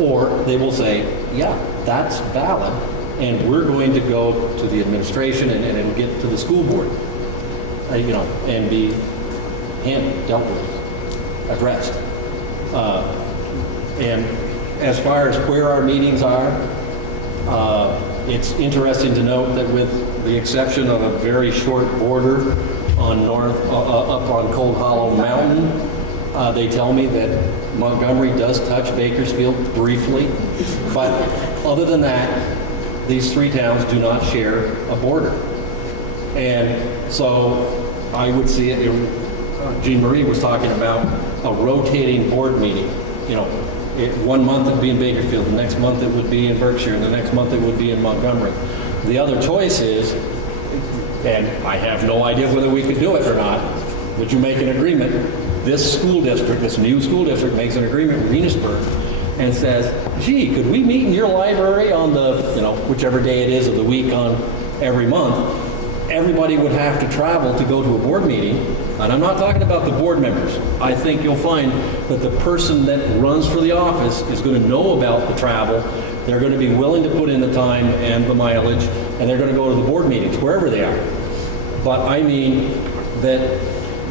Or they will say, yeah, that's valid, and we're going to go to the administration and get to the school board, and be dealt with, addressed. And as far as where our meetings are, it's interesting to note that with the exception of a very short border on up on Cold Hollow Mountain, they tell me that Montgomery does touch Bakersfield briefly, but other than that, these 3 towns do not share a border. And so I would see it, Jean Marie was talking about a rotating board meeting. One month it would be in Bakersfield, the next month it would be in Berkshire, and the next month it would be in Montgomery. The other choice is, and I have no idea whether we could do it or not, but you make an agreement. This school district, this new school district, makes an agreement with Enosburg and says, gee, could we meet in your library on the, whichever day it is of the week on every month? Everybody would have to travel to go to a board meeting. And I'm not talking about the board members. I think you'll find that the person that runs for the office is going to know about the travel. They're going to be willing to put in the time and the mileage, and they're going to go to the board meetings, wherever they are. But I mean that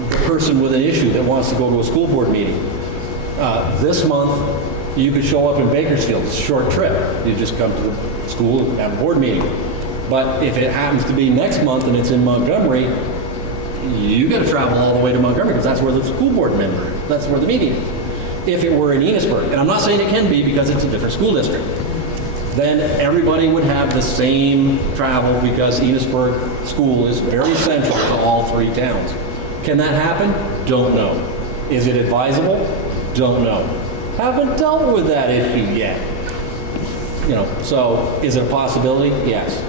the person with an issue that wants to go to a school board meeting. This month, you could show up in Bakersfield. It's a short trip. You just come to the school and have a board meeting. But if it happens to be next month and it's in Montgomery, you got to travel all the way to Montgomery because that's where the school board member is. That's where the meeting is. If it were in Enosburg, and I'm not saying it can be because it's a different school district, then everybody would have the same travel because Enosburg School is very central to all 3 towns. Can that happen? Don't know. Is it advisable? Don't know. Haven't dealt with that issue yet. So is it a possibility? Yes.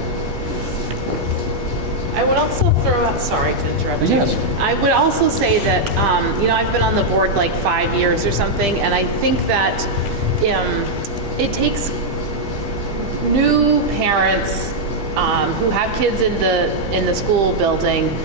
I would also throw out, sorry to interrupt you. Yes. I would also say that, I've been on the board like 5 years or something, and I think that it takes new parents who have kids in the school building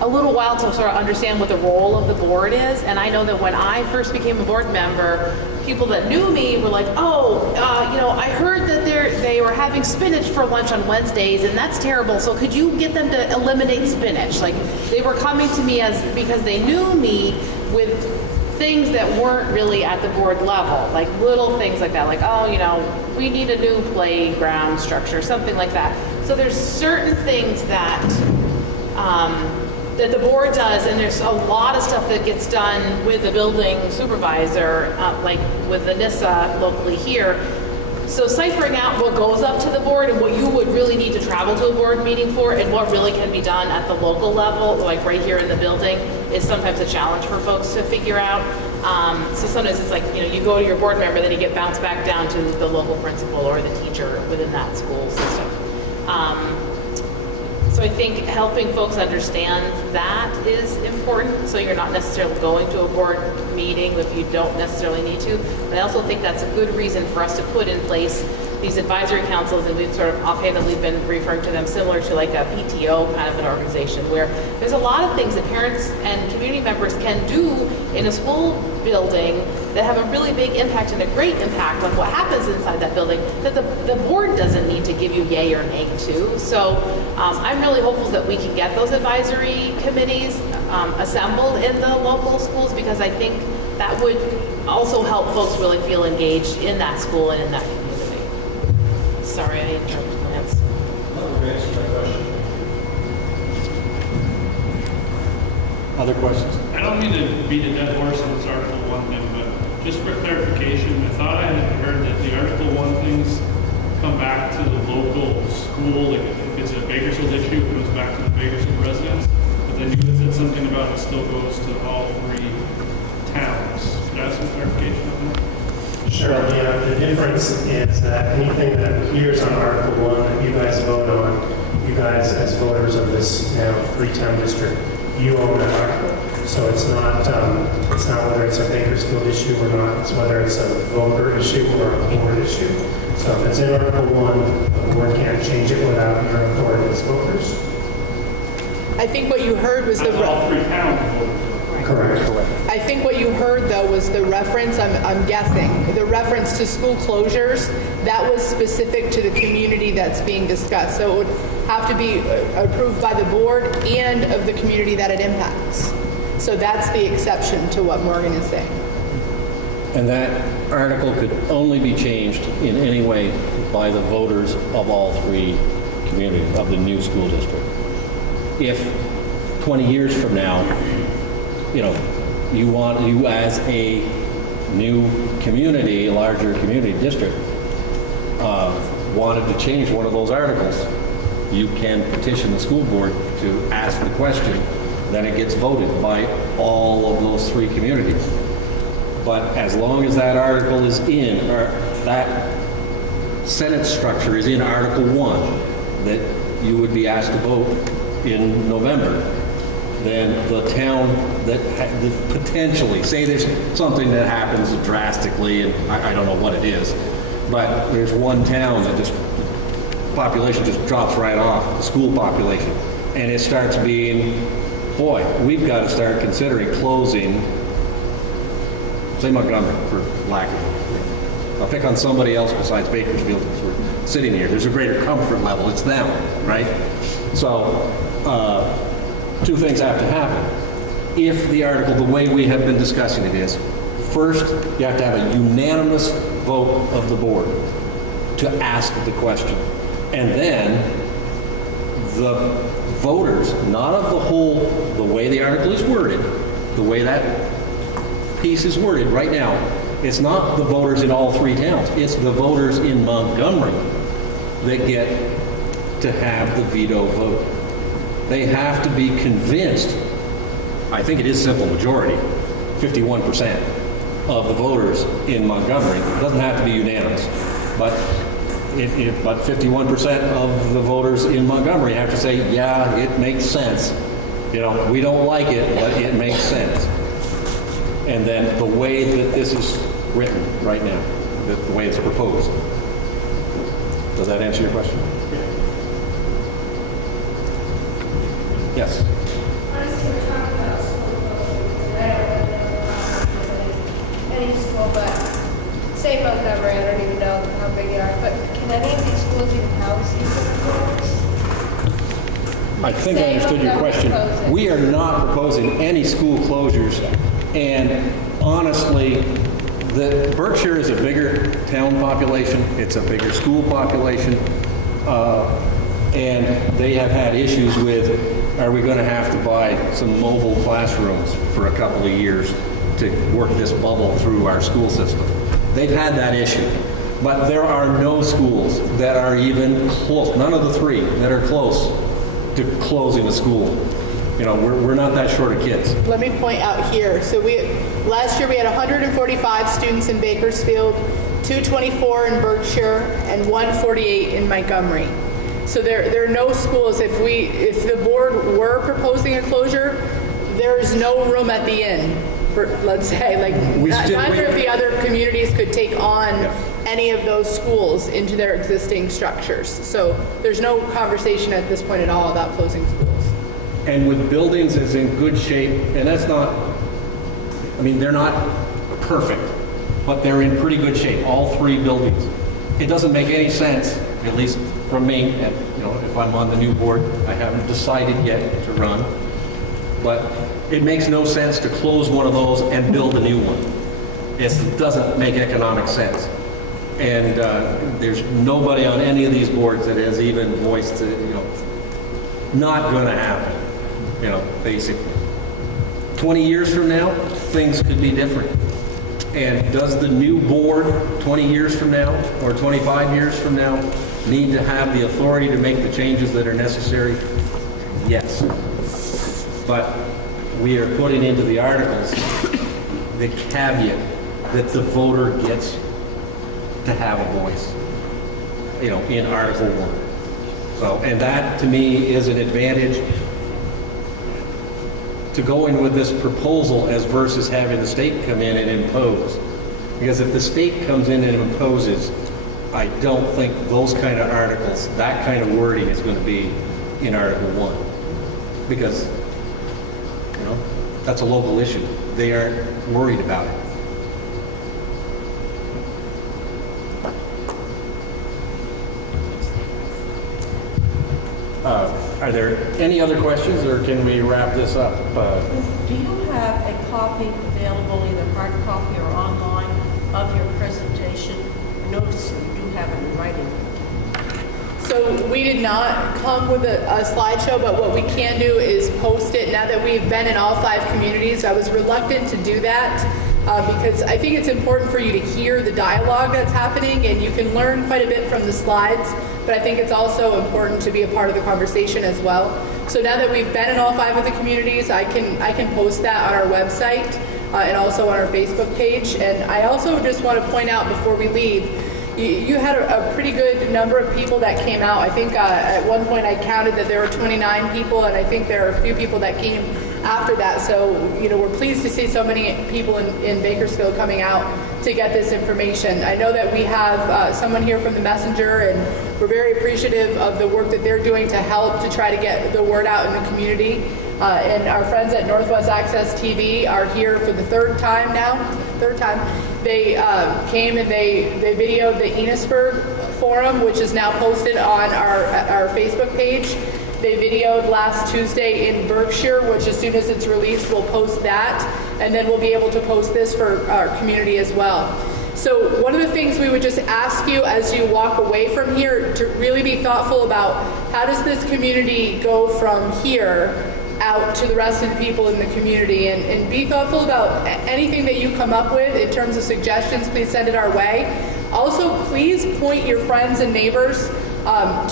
a little while to sort of understand what the role of the board is. And I know that when I first became a board member, people that knew me were like, I heard that they were having spinach for lunch on Wednesdays, and that's terrible. So could you get them to eliminate spinach? Like, they were coming to me because they knew me with things that weren't really at the board level, like little things like that, like, we need a new playground structure, something like that. So there's certain things that that the board does, and there's a lot of stuff that gets done with the building supervisor, like with the NISA locally here. So ciphering out what goes up to the board and what you would really need to travel to a board meeting for, and what really can be done at the local level, like right here in the building, is sometimes a challenge for folks to figure out. So sometimes it's like, you go to your board member, then you get bounced back down to the local principal or the teacher within that school system. So I think helping folks understand that is important, so you're not necessarily going to a board meeting if you don't necessarily need to. But I also think that's a good reason for us to put in place these advisory councils, and we've sort of offhandedly been referring to them similar to like a PTO kind of an organization, where there's a lot of things that parents and community members can do in a school building that have a really big impact and a great impact on what happens inside that building that the board doesn't need to give you yay or nay to. So I'm really hopeful that we can get those advisory committees assembled in the local schools, because I think that would also help folks really feel engaged in that school and in that community. Sorry, I interrupted Lance. No, you answered my question. Other questions? I don't mean to beat a dead horse on this Article 1 thing, but just for clarification, I thought I had heard that the Article 1 things come back to the local school, like if it's a Bakersfield issue, it goes back to the Bakersfield residents, but then you had said something about it still goes to all 3 towns. Could I have some clarification on that? Sure. Yeah, the difference is that anything that appears on Article 1 that you guys vote on, you guys as voters of this now 3-town district, you own that article. So it's not whether it's a Bakersfield issue or not, it's whether it's a voter issue or a board issue. So if it's in Article 1, the board can't change it without your authority as voters. I think what you heard was the... all 3 towns. Correct. I think what you heard, though, was the reference, I'm guessing, the reference to school closures, that was specific to the community that's being discussed. So it would have to be approved by the board and of the community that it impacts. So that's the exception to what Morgan is saying. And that article could only be changed in any way by the voters of all 3 communities of the new school district. If 20 years from now, you as a new community, a larger community district, wanted to change one of those articles, you can petition the school board to ask the question, then it gets voted by all of those 3 communities. But as long as that article is in, or that sentence structure is in Article 1, that you would be asked to vote in November, then the town that potentially, say there's something that happens drastically, and I don't know what it is, but there's one town that just, population just drops right off, the school population, and it starts being, boy, we've got to start considering closing, say Montgomery, for lack of, I'll pick on somebody else besides Bakersfield, because we're sitting here. There's a greater comfort level, it's them, right? So, 2 things have to happen. If the article, the way we have been discussing it is, first, you have to have a unanimous vote of the board to ask the question. And then the voters, not of the whole, the way the article is worded, the way that piece is worded right now, it's not the voters in all 3 towns, it's the voters in Montgomery that get to have the veto vote. They have to be convinced, I think it is simple majority, 51% of the voters in Montgomery. It doesn't have to be unanimous, but 51% of the voters in Montgomery have to say, yeah, it makes sense. We don't like it, but it makes sense. And then the way that this is written right now, the way it's proposed. Does that answer your question? Yes. Honestly, we're talking about school closures, and I don't really know any school, but say Montgomery, I don't even know how big they are, but can any of these schools even house these schools? I think I understood your question. We are not proposing any school closures, and honestly, the Berkshire is a bigger town population, it's a bigger school population, and they have had issues with, are we going to have to buy some mobile classrooms for a couple of years to work this bubble through our school system? They've had that issue. But there are no schools that are even close, none of the 3 that are close to closing a school. We're not that short of kids. Let me point out here. So last year we had 145 students in Bakersfield, 224 in Berkshire, and 148 in Montgomery. So there are no schools. If the board were proposing a closure, there is no room at the inn for, let's say, neither of the other communities could take on any of those schools into their existing structures. So there's no conversation at this point at all about closing schools. And with buildings that's in good shape, and that's not, they're not perfect, but they're in pretty good shape, all 3 buildings. It doesn't make any sense, at least from me, and if I'm on the new board, I haven't decided yet to run, but it makes no sense to close one of those and build a new one. It doesn't make economic sense. And there's nobody on any of these boards that has even voiced, not going to happen, basically. 20 years from now, things could be different. And does the new board 20 years from now or 25 years from now need to have the authority to make the changes that are necessary? Yes. But we are putting into the articles the caveat that the voter gets to have a voice, you know, in Article 1. So, and that to me is an advantage to going with this proposal as versus having the state come in and impose. Because if the state comes in and imposes, I don't think those kind of articles, that kind of wording is going to be in Article 1. Because, you know, that's a local issue. They aren't worried about it. Are there any other questions, or can we wrap this up? Do you have a copy available, either hard copy or online, of your presentation? I noticed that you do have it in writing. So we did not come with a slideshow, but what we can do is post it. Now that we've been in all 5 communities, I was reluctant to do that because I think it's important for you to hear the dialogue that's happening, and you can learn quite a bit from the slides, but I think it's also important to be a part of the conversation as well. So now that we've been in all 5 of the communities, I can post that on our website and also on our Facebook page. And I also just want to point out before we leave, you had a pretty good number of people that came out. I think at one point I counted that there were 29 people, and I think there are a few people that came after that. So, you know, we're pleased to see so many people in Bakersfield coming out to get this information. I know that we have someone here from the Messenger, and we're very appreciative of the work that they're doing to help to try to get the word out in the community. And our friends at Northwest Access TV are here for the third time. They came and they videoed the Enosburg Forum, which is now posted on our Facebook page. They videoed last Tuesday in Berkshire, which as soon as it's released, we'll post that. And then we'll be able to post this for our community as well. So one of the things we would just ask you as you walk away from here to really be thoughtful about, how does this community go from here out to the rest of the people in the community, and be thoughtful about anything that you come up with in terms of suggestions. Please send it our way. Also, please point your friends and neighbors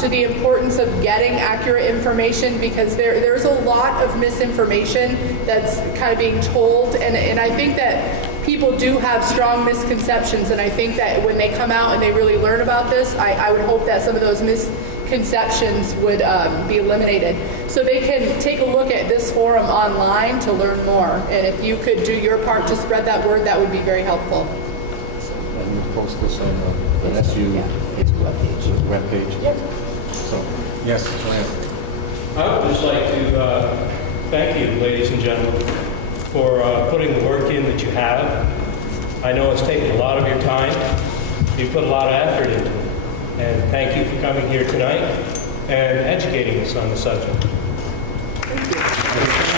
to the importance of getting accurate information, because there's a lot of misinformation that's kind of being told, and I think that people do have strong misconceptions, and I think that when they come out and they really learn about this, I would hope that some of those misconceptions would be eliminated. So they can take a look at this forum online to learn more, and if you could do your part to spread that word, that would be very helpful. And you post this on the FNESU Facebook web page. Yep. So, yes, Lance. I would just like to thank you, ladies and gentlemen, for putting the work in that you have. I know it's taken a lot of your time. You put a lot of effort into it. And thank you for coming here tonight and educating us on the subject. Thank you.